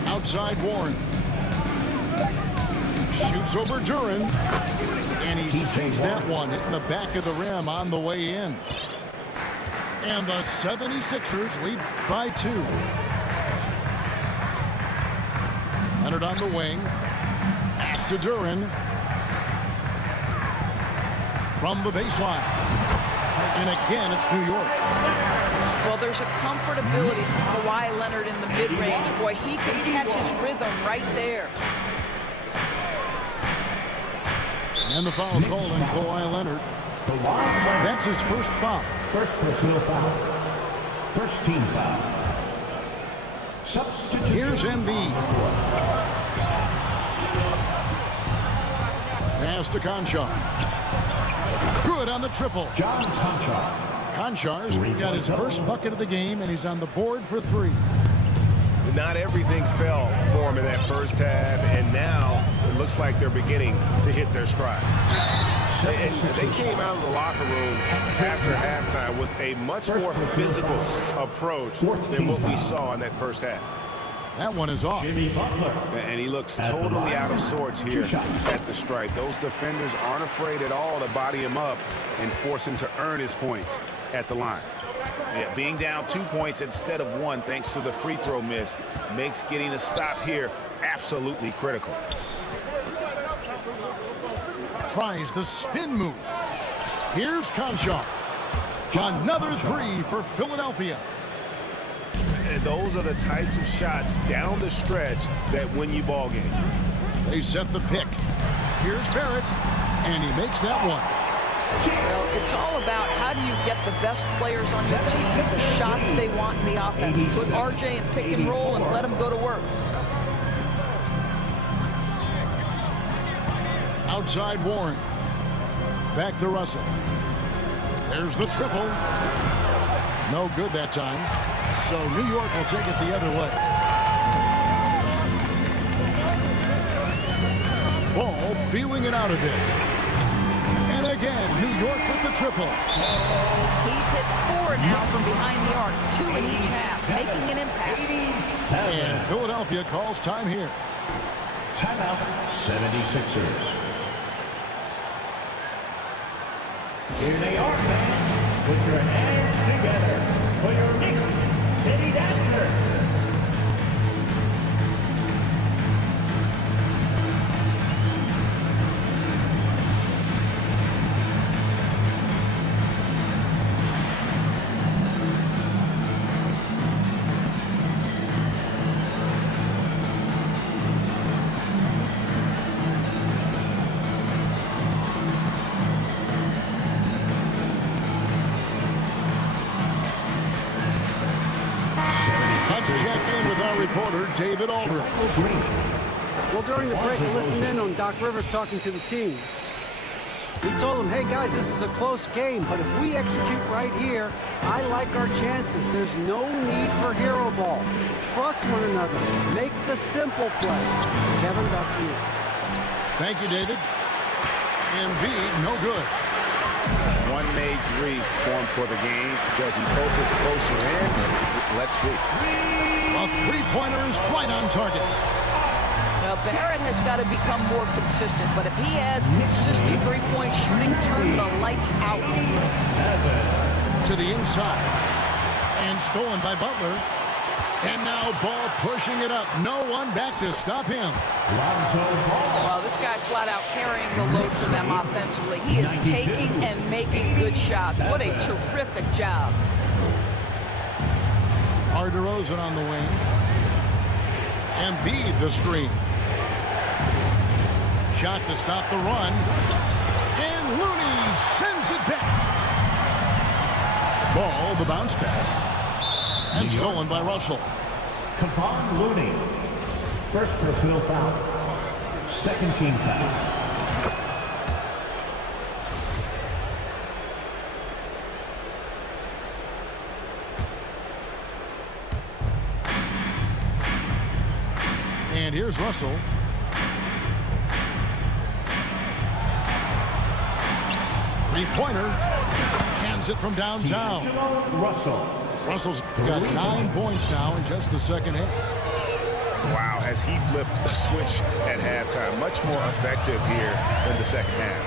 Outside Warren. Shoots over Duren. And he sinks that one, hitting the back of the rim on the way in. And the 76ers lead by 2. Leonard on the wing. Pass to Duren. From the baseline. And again, it's New York. Well, there's a comfortability for Kawhi Leonard in the mid-range. Boy, he can catch his rhythm right there. And the foul called on Kawhi Leonard. That's his first foul. First personal foul. First team foul. Substitution. Here's Embiid. Pass to Conchar. Good on the triple. John Conchar. Conchar's got his first bucket of the game, and he's on the board for 3. Not everything fell for him in that first half, and now it looks like they're beginning to hit their stride. And they came out of the locker room after halftime with a much more physical approach than what we saw in that first half. That one is off. Jimmy Butler. And he looks totally out of sorts here at the stripe. Those defenders aren't afraid at all to body him up and force him to earn his points at the line. Yeah, being down 2 points instead of 1 thanks to the free throw miss makes getting a stop here absolutely critical. Tries the spin move. Here's Conchar. Another 3 for Philadelphia. And those are the types of shots down the stretch that win you ball game. They set the pick. Here's Barrett, and he makes that one. Well, it's all about how do you get the best players on your team with the shots they want in the offense. Put RJ in pick and roll and let him go to work. Outside Warren. Back to Russell. There's the triple. No good that time. So New York will take it the other way. Ball feeling it out a bit. And again, New York with the triple. He's hit 4 now from behind the arc, 2 in each half, making an impact. And Philadelphia calls time here. Timeout, 76ers. Here they are, fans. Put your hands together for your Knicks City Dancers. Reporter David Aldridge. Well, during the break, I listened in on Doc Rivers talking to the team. He told them, hey, guys, this is a close game, but if we execute right here, I like our chances. There's no need for hero ball. Trust one another. Make the simple play. Kevin, back to you. Thank you, David. Embiid, no good. One made 3 formed for the game. Does he focus closer in? Let's see. A three-pointer is right on target. Well, Barrett has got to become more consistent, but if he adds consistent three-point shooting, turn the lights out. To the inside. And stolen by Butler. And now Ball pushing it up. No one back to stop him. Well, this guy flat out carrying the load for them offensively. He is taking and making good shots. What a terrific job. DeRozan on the wing. Embiid the screen. Shot to stop the run. And Looney sends it back. Ball, the bounce pass. And stolen by Russell. Kevon Looney. First personal foul. Second team foul. And here's Russell. Three-pointer. Cans it from downtown. Russell's got 9 points now in just the second half. Wow, has he flipped the switch at halftime. Much more effective here in the second half.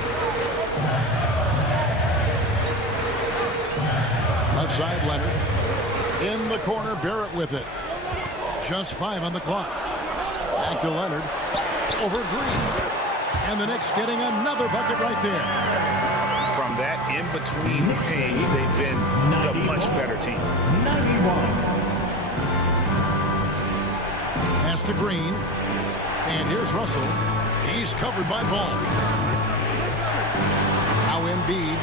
Left side, Leonard. In the corner, Barrett with it. Just 5 on the clock. Back to Leonard. Over Green. And the Knicks getting another bucket right there. From that in-between range, they've been the much better team. 91. Pass to Green. And here's Russell. He's covered by Ball. Now Embiid.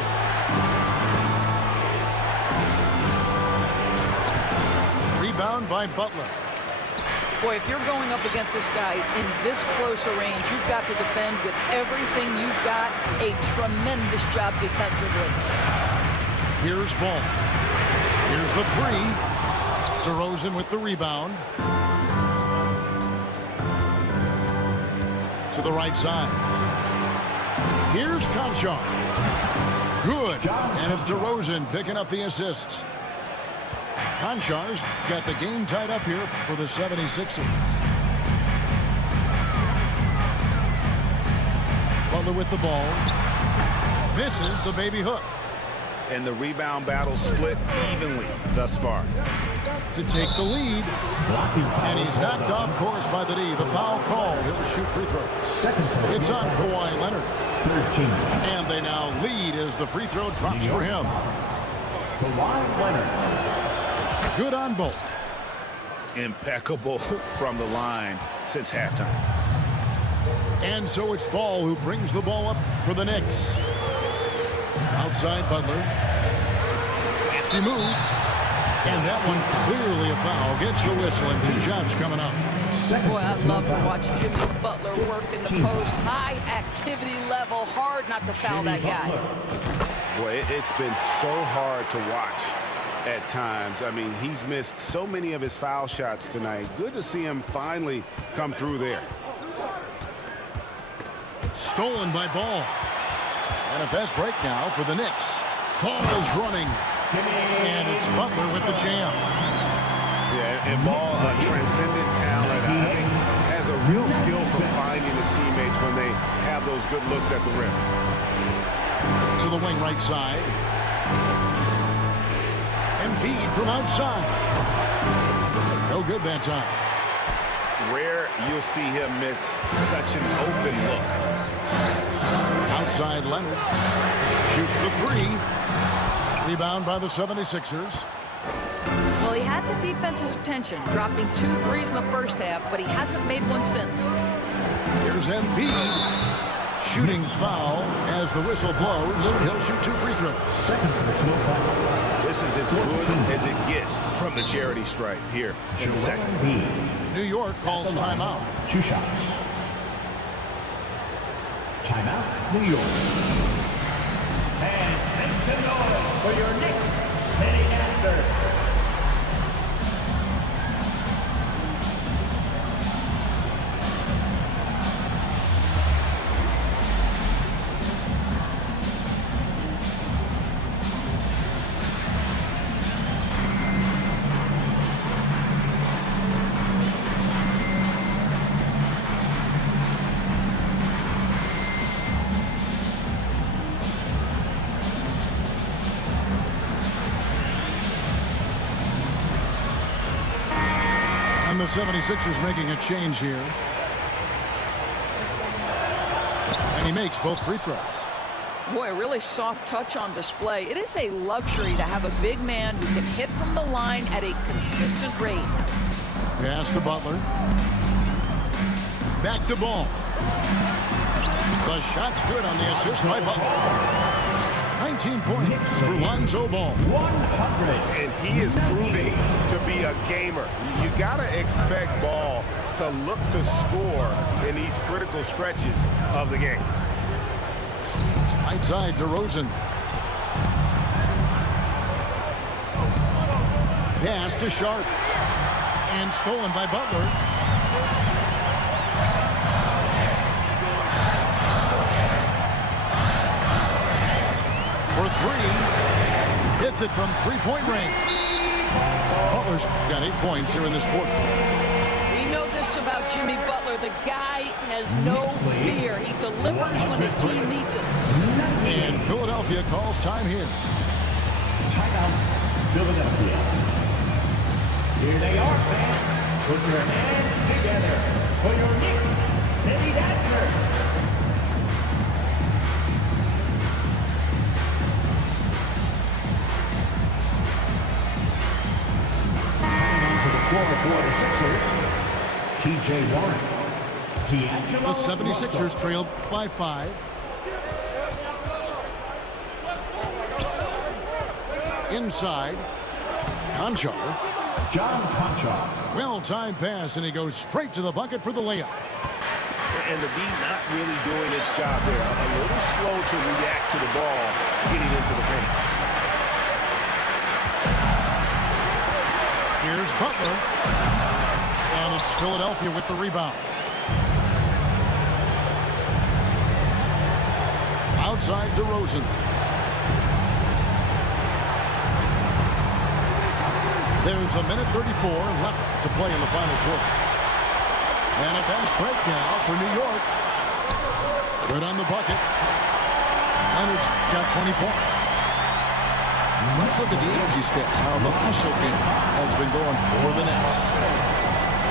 Rebound by Butler. Boy, if you're going up against this guy in this close a range, you've got to defend with everything you've got. A tremendous job defensively. Here's Ball. Here's the three. DeRozan with the rebound. To the right side. Here's Conchar. Good. And it's DeRozan picking up the assists. Conchar's got the game tied up here for the 76ers. Butler with the ball. Misses the baby hook. And the rebound battle split evenly thus far. To take the lead. And he's knocked off course by the D. The foul called. He'll shoot free throw. It's on Kawhi Leonard. And they now lead as the free throw drops for him. Kawhi Leonard. Good on both. Impeccable from the line since halftime. And so it's Ball who brings the ball up for the Knicks. Outside Butler. Hefty move. And that one clearly a foul. Gets the whistle and 2 shots coming up. Boy, I love to watch Jimmy Butler work in the post. High activity level. Hard not to foul that guy. Boy, it's been so hard to watch at times. I mean, he's missed so many of his foul shots tonight. Good to see him finally come through there. Stolen by Ball. And a fast break now for the Knicks. Ball is running. And it's Butler with the jam. Yeah, and Ball, a transcendent talent. I think has a real skill for finding his teammates when they have those good looks at the rim. To the wing right side. Embiid from outside. No good that time. Rare you'll see him miss such an open look. Outside Leonard. Shoots the three. Rebound by the 76ers. Well, he had the defense's attention, dropping 2 threes in the first half, but he hasn't made one since. Here's Embiid. Shooting foul as the whistle blows. He'll shoot 2 free throws. This is as good as it gets from the charity stripe here in the second. New York calls timeout. 2 shots. Timeout, New York. And make some noise for your Knicks City Dancers. the 76ers making a change here. And he makes both free throws. Boy, a really soft touch on display. It is a luxury to have a big man who can hit from the line at a consistent rate. Pass to Butler. Back to Ball. The shot's good on the assist by Butler. 19 points for Lonzo Ball. 100. And he is proving to be a gamer. You got to expect Ball to look to score in these critical stretches of the game. Right side to Rosen. Pass to Sharp. And stolen by Butler. For three. Hits it from three-point range. Butler's got 8 points here in this quarter. We know this about Jimmy Butler. The guy has no fear. He delivers when his team needs it. And Philadelphia calls time here. Timeout, Philadelphia. Here they are, fans. Put your hands together for your Knicks City Dancers. For the Sixers, T.J. Warren. The 76ers trailed by 5. Inside, Conchar. John Conchar. Well-timed pass, and he goes straight to the bucket for the layup. And the D not really doing its job there. A little slow to react to the ball getting into the paint. Here's Butler. And it's Philadelphia with the rebound. Outside DeRozan. There's a minute 34 left to play in the final quarter. And a fast break now for New York. Good on the bucket. Leonard's got 20 points. Let's look at the energy stats, how the hustle game has been going for the Knicks.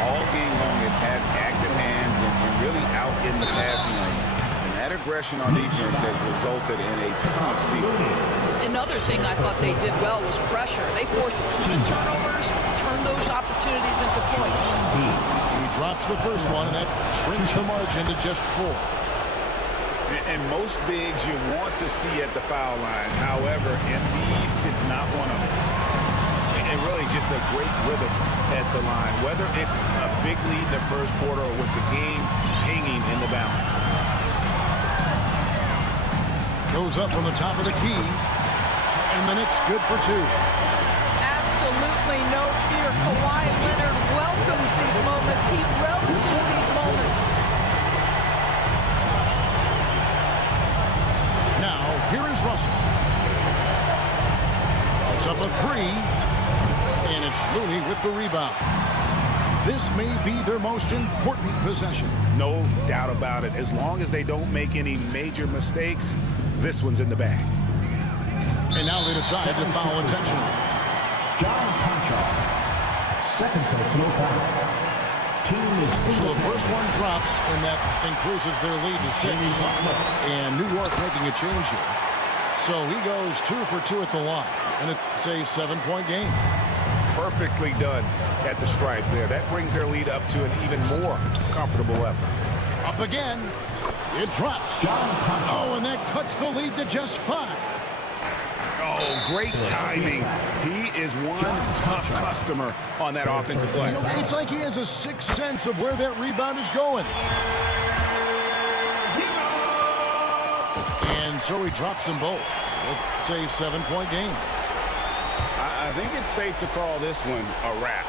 All game long, it had active hands and really out in the passing lanes. And that aggression on defense has resulted in a ton of steals. Another thing I thought they did well was pressure. They forced 2 turnovers, turned those opportunities into points. He drops the first one, and that shrinks the margin to just 4. And most bigs you want to see at the foul line. However, Embiid is not one of them. And really just a great rhythm at the line, whether it's a big lead in the first quarter or with the game hanging in the balance. Goes up from the top of the key, and the Knicks good for 2. Absolutely no fear. Kawhi Leonard welcomes these moments. He relishes these moments. Now, here is Russell. It's up a 3, and it's Looney with the rebound. This may be their most important possession. No doubt about it. As long as they don't make any major mistakes, this one's in the bag. And now they decide to foul intentionally. John Conchar. Second personal foul. So the first one drops, and that increases their lead to 6. And New York making a change here. So he goes 2 for 2 at the line, and it's a 7-point game. Perfectly done at the stripe there. That brings their lead up to an even more comfortable level. Up again. It drops. Oh, and that cuts the lead to just 5. Oh, great timing. He is one tough customer on that offensive play. You know, it's like he has a sixth sense of where that rebound is going. And so he drops them both. It's a 7-point game. I think it's safe to call this one a wrap.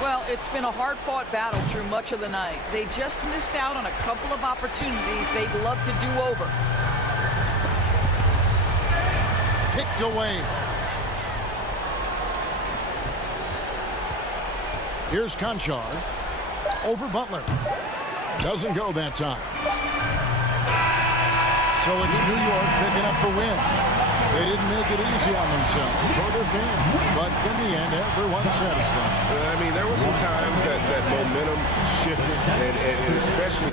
Well, it's been a hard-fought battle through much of the night. They just missed out on a couple of opportunities they'd love to do over. Picked away. Here's Conchar. Over Butler. Doesn't go that time. So it's New York picking up the win. They didn't make it easy on themselves or their fans, but in the end, everyone's satisfied. I mean, there were some times that shifting, and especially.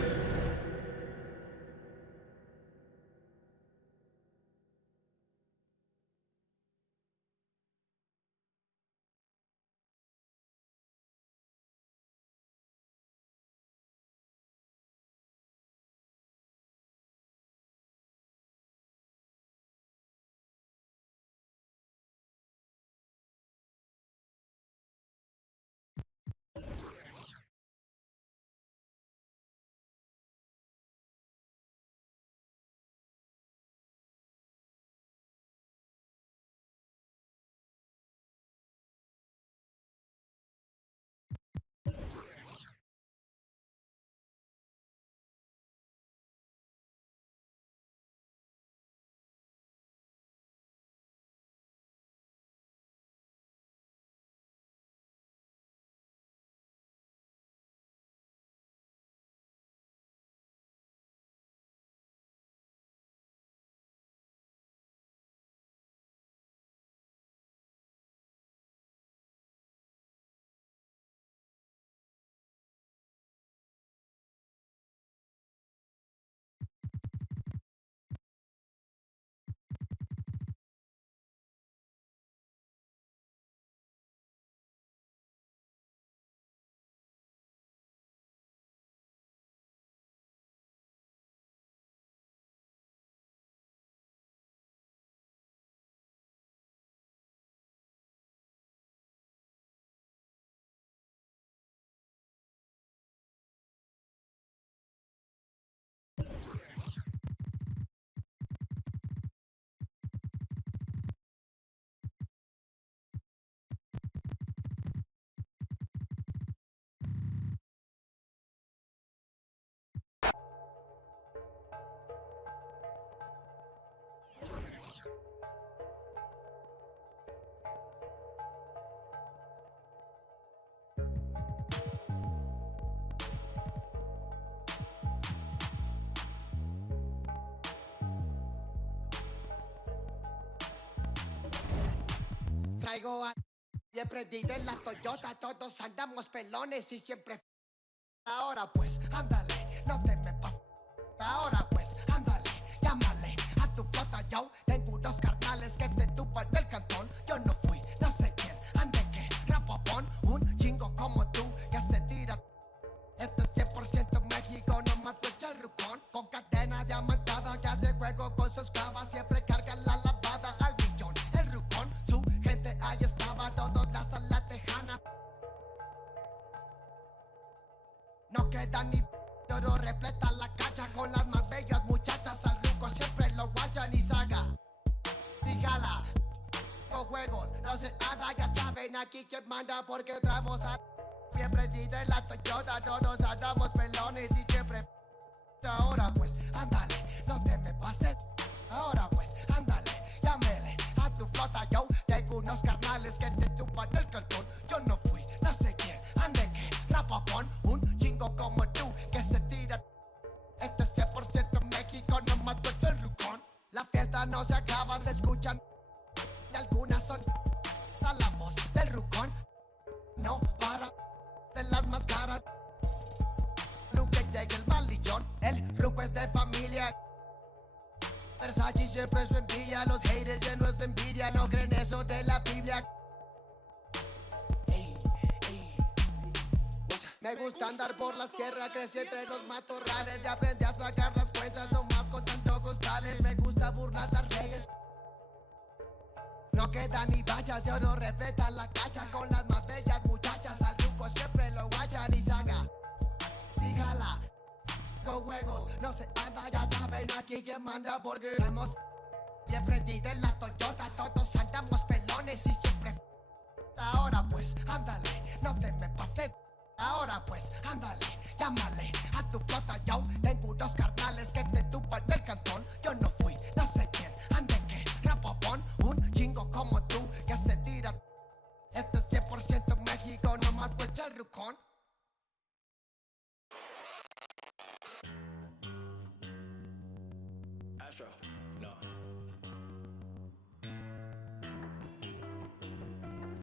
Traigo a... Siempre diré la Toyota, todos andamos pelones y siempre... Ahora pues, ándale, no te me pases. Ahora pues, ándale, llámale a tu flota, yo tengo unos carnales que te tupan el cantón. Yo no fui, no sé quién, ande que rapapón, un chingo como tú que se tira. Esto es 100% México, no mato el rucón. Con cadena diamantada que hace juego con sus clavas, siempre carga la lavada al millón. El rucón, su gente ahí estaba, todos las a la tejana. No queda ni oro, repleta la cacha con las más bellas muchachas. Al ruco siempre lo guachan y saga. Fíjala, con juegos, no se nada, ya saben aquí quién manda porque traemos a... Siempre dice la Toyota, todos andamos pelones y siempre... Ahora pues, ándale, no te me pases. Ahora pues, ándale, llámele a tu flota, yo tengo unos carnales que te tumban el cantón. Yo no fui, no sé quién, ande que rapapón, un chingo como tú que se tira. Esto es 100% México, no mato el rucón. La fiesta no se acaba, se escuchan y algunas son a la voz del rucón. No para de las más caras. Nunca llega el malillón, el ruco es de familia. Versace siempre su envidia, los haters llenos de envidia, no creen eso de la Biblia. Me gusta andar por la sierra, crecí entre los matorrales y aprendí a sacar las cuentas, no más con tanto costales. Me gusta burlar las reglas. No queda ni vallas, yo no respeta la cacha con las más bellas muchachas. Al truco siempre lo guachan y saga. Dígala, con juegos, no se anda, ya saben aquí quién manda porque hemos siempre diré la Toyota, todos andamos pelones y siempre. Ahora pues, ándale, no te me pases. Ahora pues, ándale, llámale a tu flota, yo tengo unos carnales que te tupan el cantón. Yo no fui, no sé quién, ande que rapapón, un chingo como tú que se tira. Esto es 100% México, no mato el rucón. Astro.